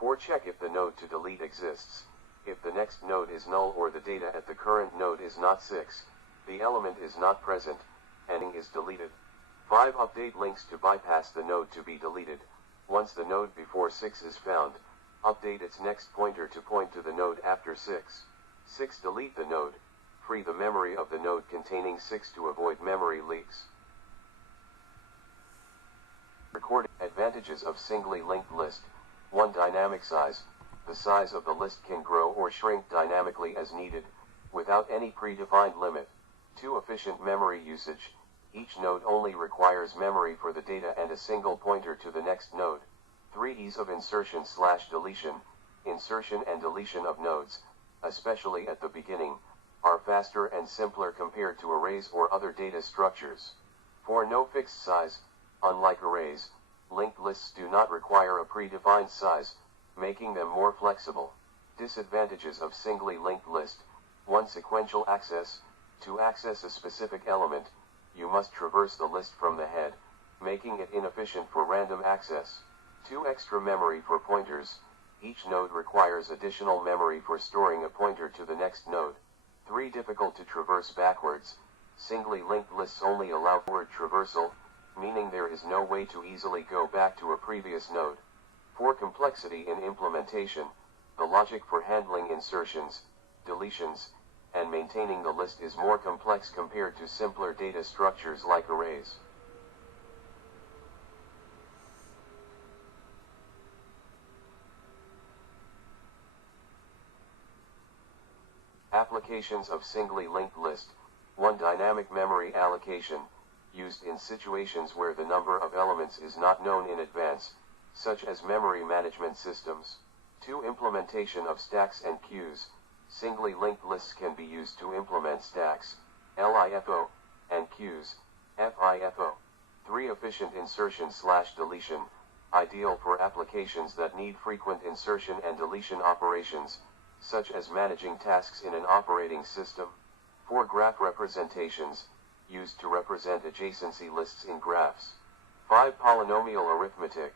4. Check if the node to delete exists. If the next node is null or the data at the current node is not 6, the element is not present, and is deleted. 5. Update links to bypass the node to be deleted. Once the node before 6 is found, update its next pointer to point to the node after 6. 6. Delete the node. Free the memory of the node containing 6 to avoid memory leaks. Recording advantages of singly linked list. 1. Dynamic size. The size of the list can grow or shrink dynamically as needed, without any predefined limit. 2. Efficient memory usage. Each node only requires memory for the data and a single pointer to the next node. 3. Ease of insertion/deletion. Insertion and deletion of nodes, especially at the beginning, are faster and simpler compared to arrays or other data structures. 4. No fixed size. Unlike arrays, linked lists do not require a predefined size, making them more flexible. Disadvantages of singly linked list. 1. Sequential access. To access a specific element, you must traverse the list from the head, making it inefficient for random access. 2. Extra memory for pointers. Each node requires additional memory for storing a pointer to the next node. 3. Difficult to traverse backwards. Singly linked lists only allow forward traversal, meaning there is no way to easily go back to a previous node. 4. Complexity in implementation. The logic for handling insertions, deletions, and maintaining the list is more complex compared to simpler data structures like arrays. Applications of singly linked list. 1. Dynamic memory allocation, used in situations where the number of elements is not known in advance, such as memory management systems. 2. Implementation of stacks and queues. Singly linked lists can be used to implement stacks, LIFO, and queues, FIFO. 3. Efficient insertion/deletion, ideal for applications that need frequent insertion and deletion operations, such as managing tasks in an operating system. 4. Graph representations, used to represent adjacency lists in graphs. 5. Polynomial arithmetic,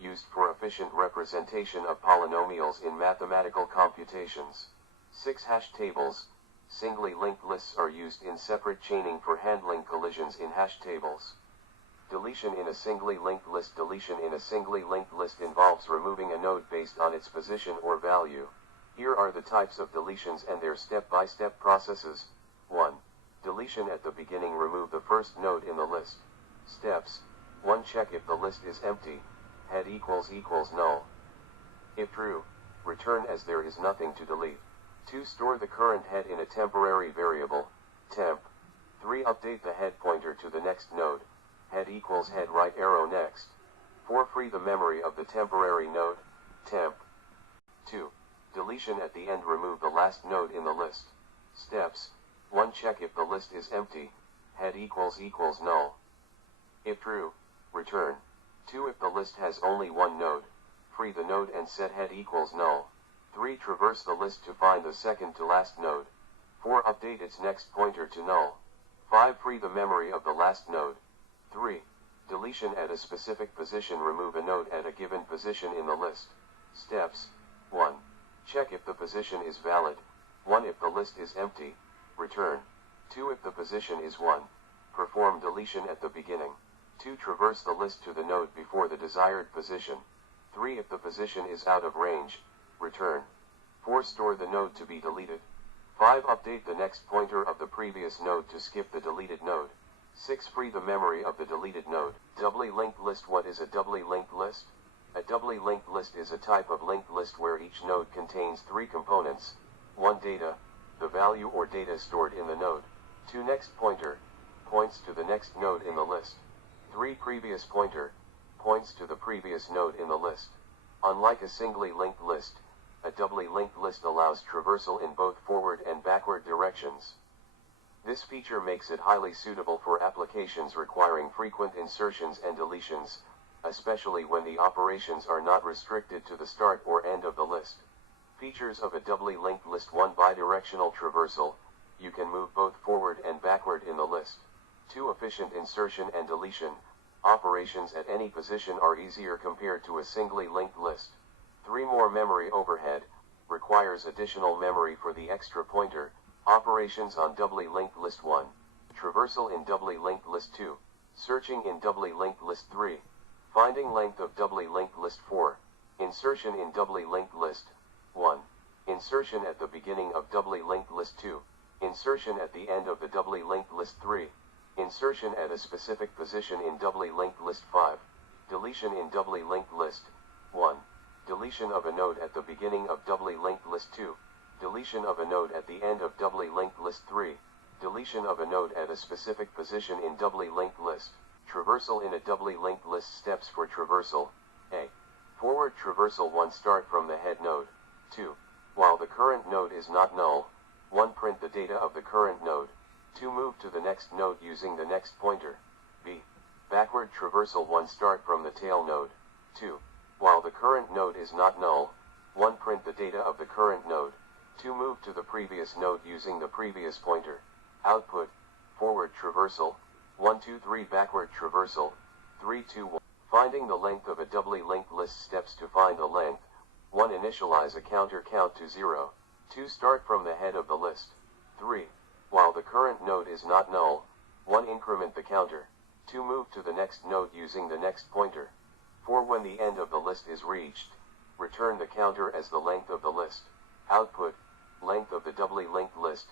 used for efficient representation of polynomials in mathematical computations. 6. Hash tables. Singly linked lists are used in separate chaining for handling collisions in hash tables. Deletion in a singly linked list. Deletion in a singly linked list involves removing a node based on its position or value. Here are the types of deletions and their step-by-step processes. 1. Deletion at the beginning. Remove the first node in the list. Steps. 1. Check if the list is empty. Head equals null. If true, return as there is nothing to delete. 2. Store the current head in a temporary variable, temp. 3. Update the head pointer to the next node. Head equals head right arrow next. 4. Free the memory of the temporary node, temp. 2. Deletion at the end. Remove the last node in the list. Steps. 1. Check if the list is empty. Head equals null. If true, return. 2. If the list has only one node, free the node and set head equals null. 3. Traverse the list to find the second to last node. 4. Update its next pointer to null. 5. Free the memory of the last node. 3. Deletion at a specific position. Remove a node at a given position in the list. Steps. 1. Check if the position is valid. 1. If the list is empty, return. 2. If the position is 1, perform deletion at the beginning. 2. Traverse the list to the node before the desired position. 3. If the position is out of range, return. 4. Store the node to be deleted. 5. Update the next pointer of the previous node to skip the deleted node. 6. Free the memory of the deleted node. Doubly linked list. What is a doubly linked list? A doubly linked list is a type of linked list where each node contains 3 components. 1. Data, the value or data stored in the node. 2. Next pointer, points to the next node in the list. 3. Previous pointer, points to the previous node in the list. Unlike a singly linked list, a doubly linked list allows traversal in both forward and backward directions. This feature makes it highly suitable for applications requiring frequent insertions and deletions, especially when the operations are not restricted to the start or end of the list. Features of a doubly linked list. 1. Bidirectional traversal. you can move both forward and backward in the list. 2. Efficient insertion and deletion. Operations at any position are easier compared to a singly linked list. 3. More memory overhead. Requires additional memory for the extra pointer. Operations on doubly linked list 1. Traversal in doubly linked list 2. Searching in doubly linked list 3. Finding length of doubly linked list 4. Insertion in doubly linked list 1. Insertion at the beginning of doubly linked list 2. Insertion at the end of the doubly linked list 3. Insertion at a specific position in doubly linked list 5. Deletion in doubly linked list 1. Deletion of a node at the beginning of doubly linked list 2. Deletion of a node at the end of doubly linked list 3. Deletion of a node at a specific position in doubly linked list. Traversal in a doubly linked list. Steps for traversal. A. Forward traversal 1. Start from the head node. 2. While the current node is not null. 1. Print the data of the current node. 2. Move to the next node using the next pointer. B. Backward traversal 1. Start from the tail node. 2. While the current node is not null. 1. Print the data of the current node. 2. Move to the previous node using the previous pointer. Output. Forward traversal 1 2 3. Backward traversal 3 2 1. Finding the length of a doubly linked list. Steps to find the length. 1. Initialize a counter count to 0. 2. Start from the head of the list. 3. While the current node is not null. 1. Increment the counter. 2. Move to the next node using the next pointer. 4. When the end of the list is reached, return the counter as the length of the list. Output. Length of the doubly linked list.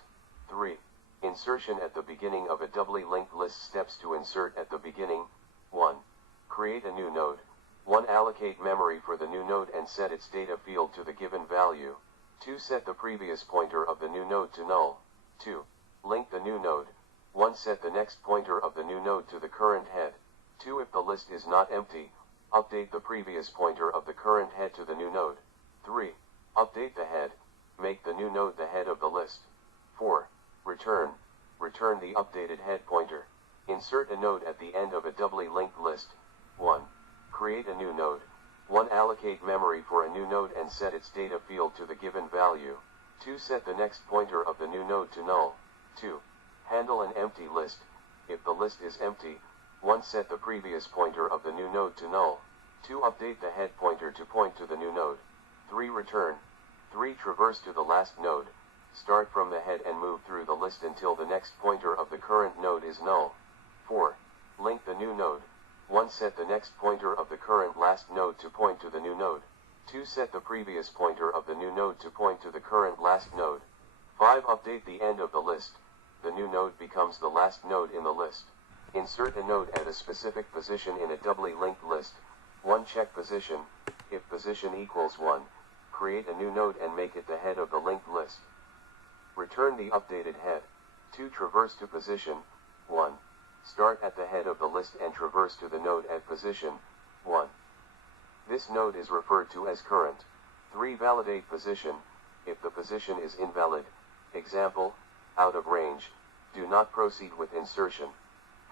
3. Insertion at the beginning of a doubly linked list. Steps to insert at the beginning. 1. Create a new node. 1. Allocate memory for the new node and set its data field to the given value. 2. Set the previous pointer of the new node to null. 2. Link the new node. 1. Set the next pointer of the new node to the current head. 2. If the list is not empty, update the previous pointer of the current head to the new node. 3. Update the head. Make the new node the head of the list. 4. Return. Return the updated head pointer. Insert a node at the end of a doubly linked list. 1. Create a new node. 1. Allocate memory for a new node and set its data field to the given value. 2. Set the next pointer of the new node to null. 2. Handle an empty list. If the list is empty, 1. Set the previous pointer of the new node to null. 2. Update the head pointer to point to the new node. 3. Return. 3. Traverse to the last node. Start from the head and move through the list until the next pointer of the current node is null. 4. Link the new node. 1. Set the next pointer of the current last node to point to the new node. 2. Set the previous pointer of the new node to point to the current last node. 5. Update the end of the list. The new node becomes the last node in the list. Insert a node at a specific position in a doubly linked list. 1. Check position. If position equals 1, create a new node and make it the head of the linked list. Return the updated head. 2. Traverse to position 1. Start at the head of the list and traverse to the node at position 1. This node is referred to as current. 3. Validate position. If the position is invalid, example, out of range, do not proceed with insertion.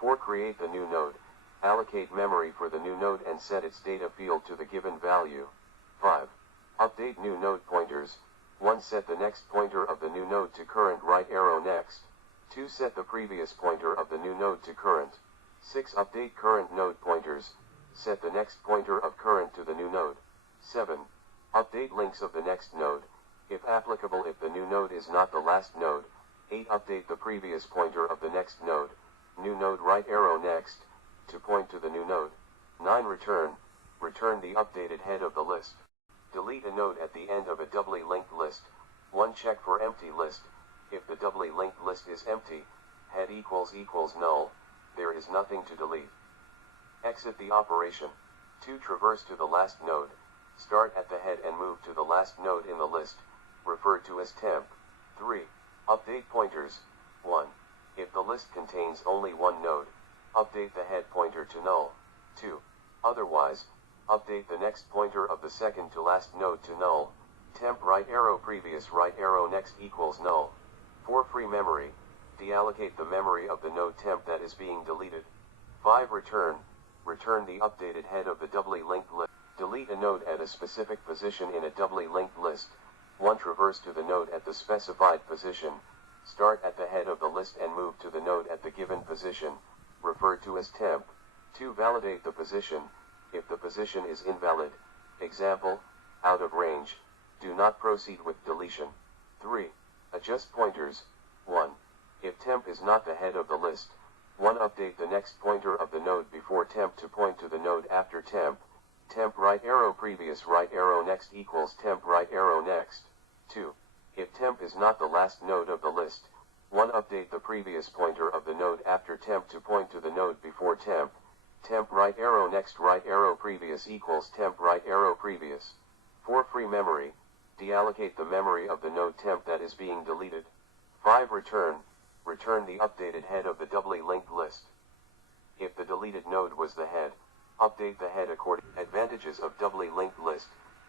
4. Create the new node. Allocate memory for the new node and set its data field to the given value. 5. Update new node pointers. 1. Set the next pointer of the new node to current right arrow next. 2. Set the previous pointer of the new node to current. 6. Update current node pointers. Set the next pointer of current to the new node. 7. Update links of the next node, if applicable if the new node is not the last node. 8. Update the previous pointer of the next node, new node right arrow next, to point to the new node. 9. Return. Return the updated head of the list. Delete a node at the end of a doubly linked list. 1. Check for empty list. If the doubly linked list is empty, head equals null, there is nothing to delete. Exit the operation. 2. Traverse to the last node. Start at the head and move to the last node in the list, referred to as temp. 3. Update pointers. 1. If the list contains only one node, update the head pointer to null. 2. Otherwise, update the next pointer of the second to last node to null. Temp right arrow previous right arrow next equals null. 4. Free memory. Deallocate the memory of the node temp that is being deleted. 5. Return. Return the updated head of the doubly linked list. Delete a node at a specific position in a doubly linked list. 1. Traverse to the node at the specified position. Start at the head of the list and move to the node at the given position, referred to as temp. 2. Validate the position. If the position is invalid, example, out of range, do not proceed with deletion. 3. Adjust pointers. 1. If temp is not the head of the list, 1. Update the next pointer of the node before temp to point to the node after temp. Temp right arrow previous right arrow next equals temp right arrow next. 2. If temp is not the last node of the list, 1. Update the previous pointer of the node after temp to point to the node before temp. Temp right arrow next right arrow previous equals temp right arrow previous. 4. Free memory. Deallocate the memory of the node temp that is being deleted. 5. Return the updated head of the doubly linked list. If the deleted node was the head, update the head according. Advantages of doubly linked list.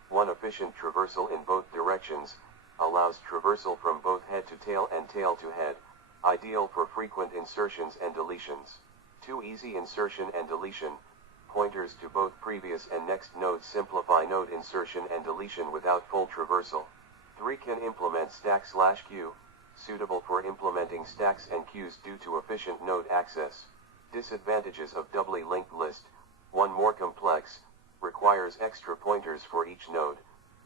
1. Efficient traversal in both directions, allows traversal from both head to tail and tail to head, ideal for frequent insertions and deletions. 2. Easy insertion and deletion. Pointers to both previous and next nodes simplify node insertion and deletion without full traversal. 3. Can implement stack/queue, suitable for implementing stacks and queues due to efficient node access. Disadvantages of doubly linked list. 1. More complex, requires extra pointers for each node,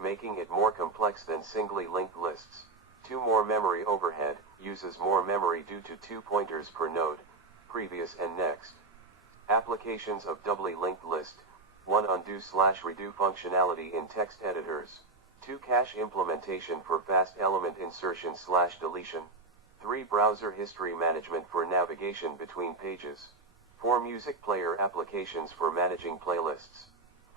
making it more complex than singly linked lists. 2. More memory overhead, uses more memory due to 2 pointers per node, previous and next. Applications of doubly linked list. 1. Undo/redo functionality in text editors. 2. Cache implementation for fast element insertion/deletion. 3. Browser history management for navigation between pages. 4. Music player applications for managing playlists.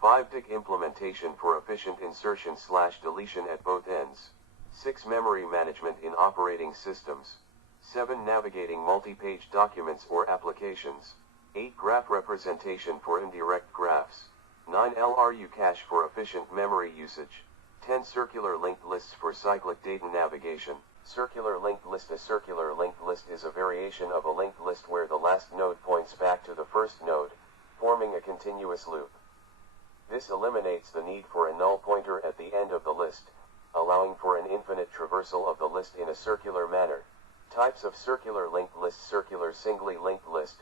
5. DIC implementation for efficient insertion/deletion at both ends. 6. Memory management in operating systems. 7. Navigating multi-page documents or applications. 8. Graph representation for indirect graphs. 9. LRU cache for efficient memory usage. 10. Circular linked lists for cyclic data navigation. Circular linked list. A circular linked list is a variation of a linked list where the last node points back to the first node, forming a continuous loop. This eliminates the need for a null pointer at the end of the list, allowing for an infinite traversal of the list in a circular manner. Types of circular linked list. Circular singly linked list.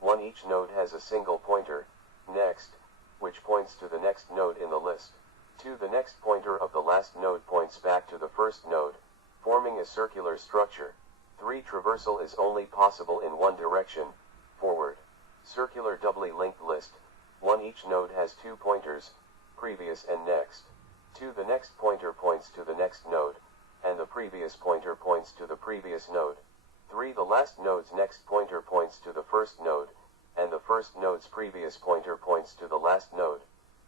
1. Each node has a single pointer, next, which points to the next node in the list. 2. The next pointer of the last node points back to the first node, forming a circular structure. 3. Traversal is only possible in one direction, forward. Circular doubly linked list. 1. Each node has 2 pointers, previous and next. 2. The next pointer points to the next node, and the previous pointer points to the previous node. 3. The last node's next pointer points to the first node, and the first node's previous pointer points to the last node.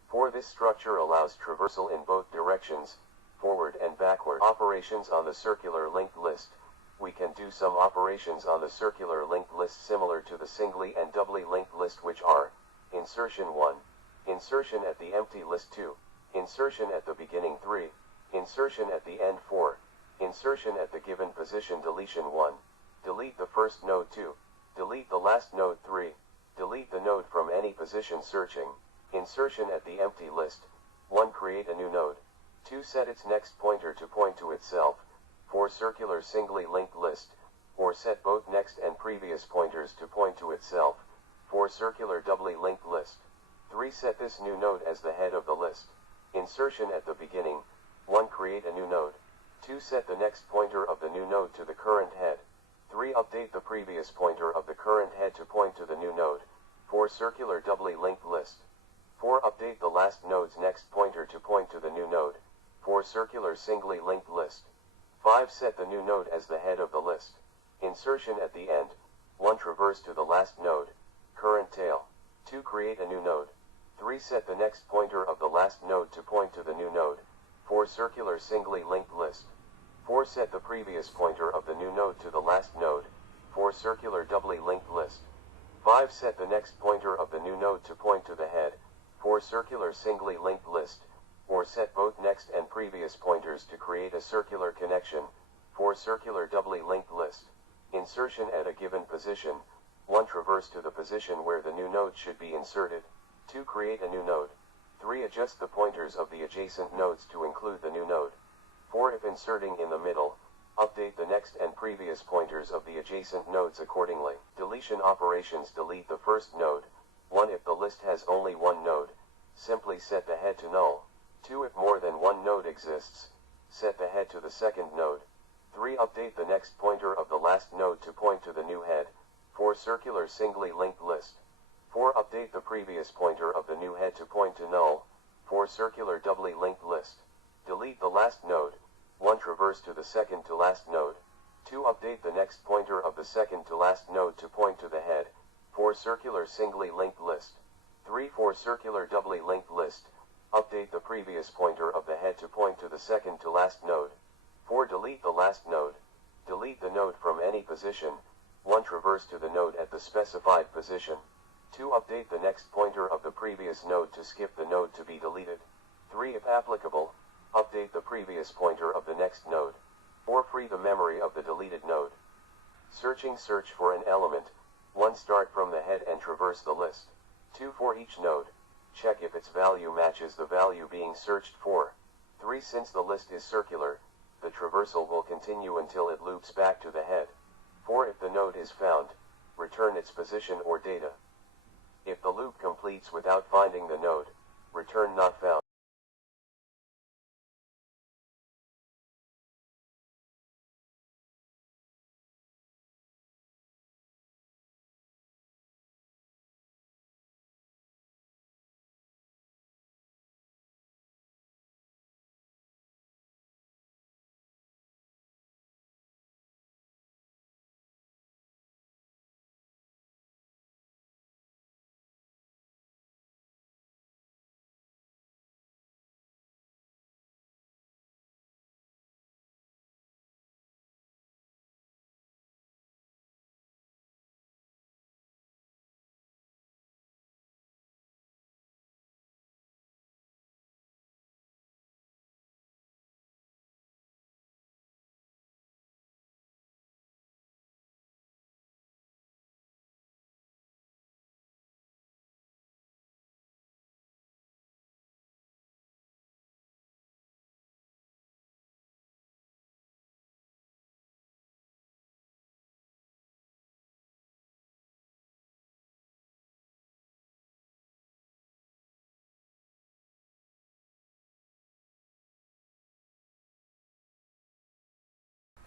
4. This structure allows traversal in both directions, forward and backward. Operations on the circular linked list. We can do some operations on the circular linked list similar to the singly and doubly linked list, which are: insertion 1, insertion at the empty list 2, insertion at the beginning 3, insertion at the end 4, insertion at the given position deletion 1, delete the first node 2, delete the last node 3, delete the node from any position searching, insertion at the empty list. 1. Create a new node. 2. Set its next pointer to point to itself. 4. Circular singly linked list, or set both next and previous pointers to point to itself. 4. Circular doubly linked list. 3. Set this new node as the head of the list. Insertion at the beginning. 1. Create a new node. 2. Set the next pointer of the new node to the current head. 3. Update the previous pointer of the current head to point to the new node. 4. Circular doubly linked list. 4. Update the last node's next pointer to point to the new node. 4. Circular singly linked list. 5. Set the new node as the head of the list. Insertion at the end. 1. Traverse to the last node, current tail. 2. Create a new node. 3. Set the next pointer of the last node to point to the new node. 4. Circular singly linked list. 4. Set the previous pointer of the new node to the last node. 4. Circular doubly linked list. 5. Set the next pointer of the new node to point to the head. 4. Circular singly linked list, or set both next and previous pointers to create a circular connection. 4. Circular doubly linked list. Insertion at a given position. 1. Traverse to the position where the new node should be inserted. 2. Create a new node. 3. Adjust the pointers of the adjacent nodes to include the new node. 4. If inserting in the middle, Update the next and previous pointers of the adjacent nodes accordingly. Deletion operations: delete the first node. 1. If the list has only one node, simply set the head to null. 2. If more than one node exists, set the head to the second node. 3. Update the next pointer of the last node to point to the new head. 4. Circular singly linked list. 4. Update the previous pointer of the new head to point to null. 4. Circular doubly linked list. Delete the last node. 1. Traverse to the second to last node. 2. Update the next pointer of the second to last node to point to the head. 4. Circular singly linked list. 3. 4. Circular doubly linked list. Update the previous pointer of the head to point to the second to last node. 4. Delete the last node. Delete the node from any position. 1. Traverse to the node at the specified position. 2. Update the next pointer of the previous node to skip the node to be deleted. 3. If applicable, update the previous pointer of the next node. 4. Free the memory of the deleted node. Searching: search for an element. 1. Start from the head and traverse the list. 2. For each node, check if its value matches the value being searched for. 3. Since the list is circular, the traversal will continue until it loops back to the head. 4. If the node is found, return its position or data. If the loop completes without finding the node, return not found.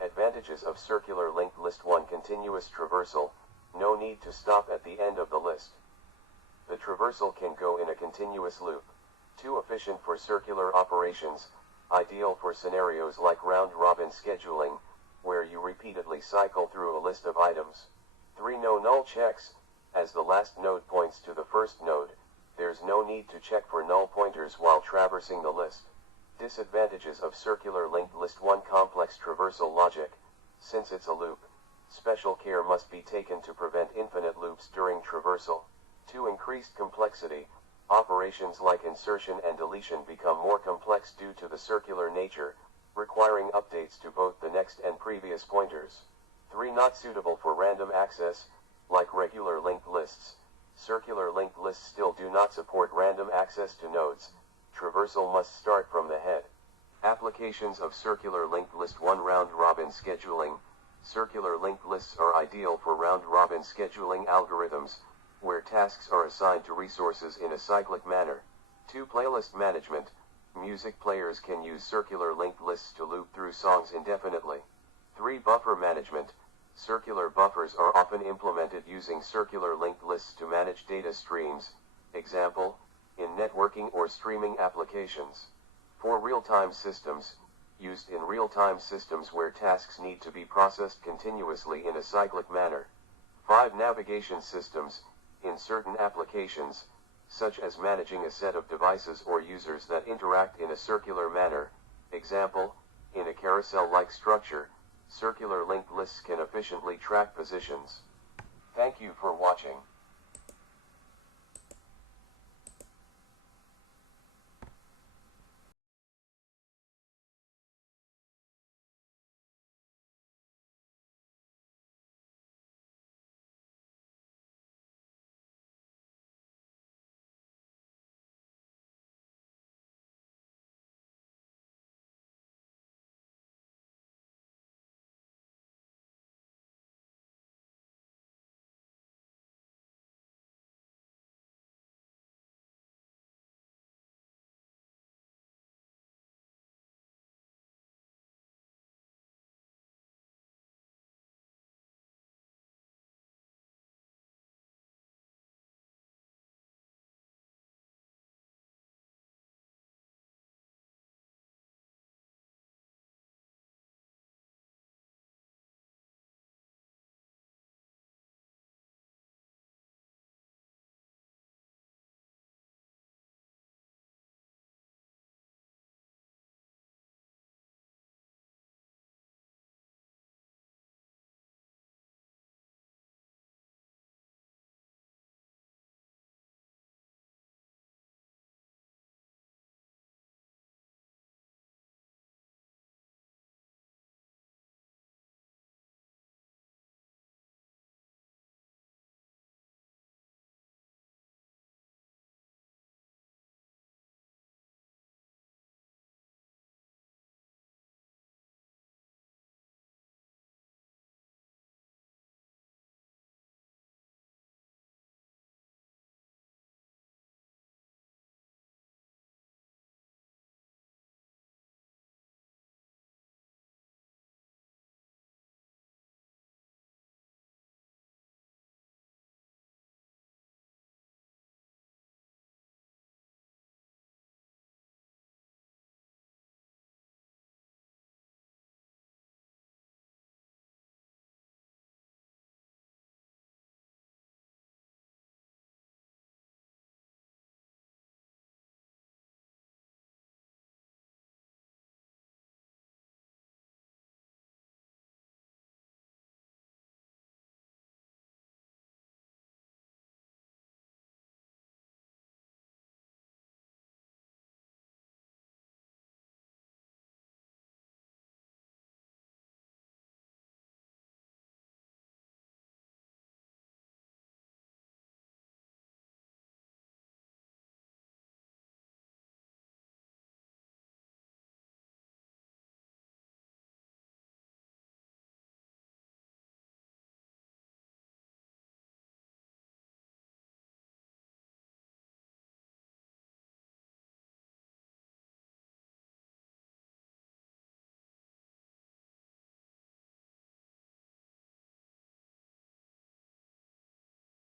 Advantages of circular linked list. 1. Continuous traversal. No need to stop at the end of the list. The traversal can go in a continuous loop. 2. Efficient for circular operations, ideal for scenarios like round-robin scheduling, where you repeatedly cycle through a list of items. 3. No null checks. As the last node points to the first node, there's no need to check for null pointers while traversing the list. Disadvantages of circular linked list. 1. Complex traversal logic. Since it's a loop, special care must be taken to prevent infinite loops during traversal. 2. Increased complexity. Operations like insertion and deletion become more complex due to the circular nature, requiring updates to both the next and previous pointers. 3. Not suitable for random access, like regular linked lists. Circular linked lists still do not support random access to nodes. Traversal must start from the head. Applications of circular linked list. 1. Round-robin scheduling. Circular linked lists are ideal for round-robin scheduling algorithms, where tasks are assigned to resources in a cyclic manner. 2. Playlist management. Music players can use circular linked lists to loop through songs indefinitely. 3. Buffer management. Circular buffers are often implemented using circular linked lists to manage data streams, example, in networking or streaming applications. 4. Real-time systems. Used in real-time systems where tasks need to be processed continuously in a cyclic manner. 5. Navigation systems. In certain applications, such as managing a set of devices or users that interact in a circular manner, example, in a carousel-like structure, circular linked lists can efficiently track positions. Thank you for watching.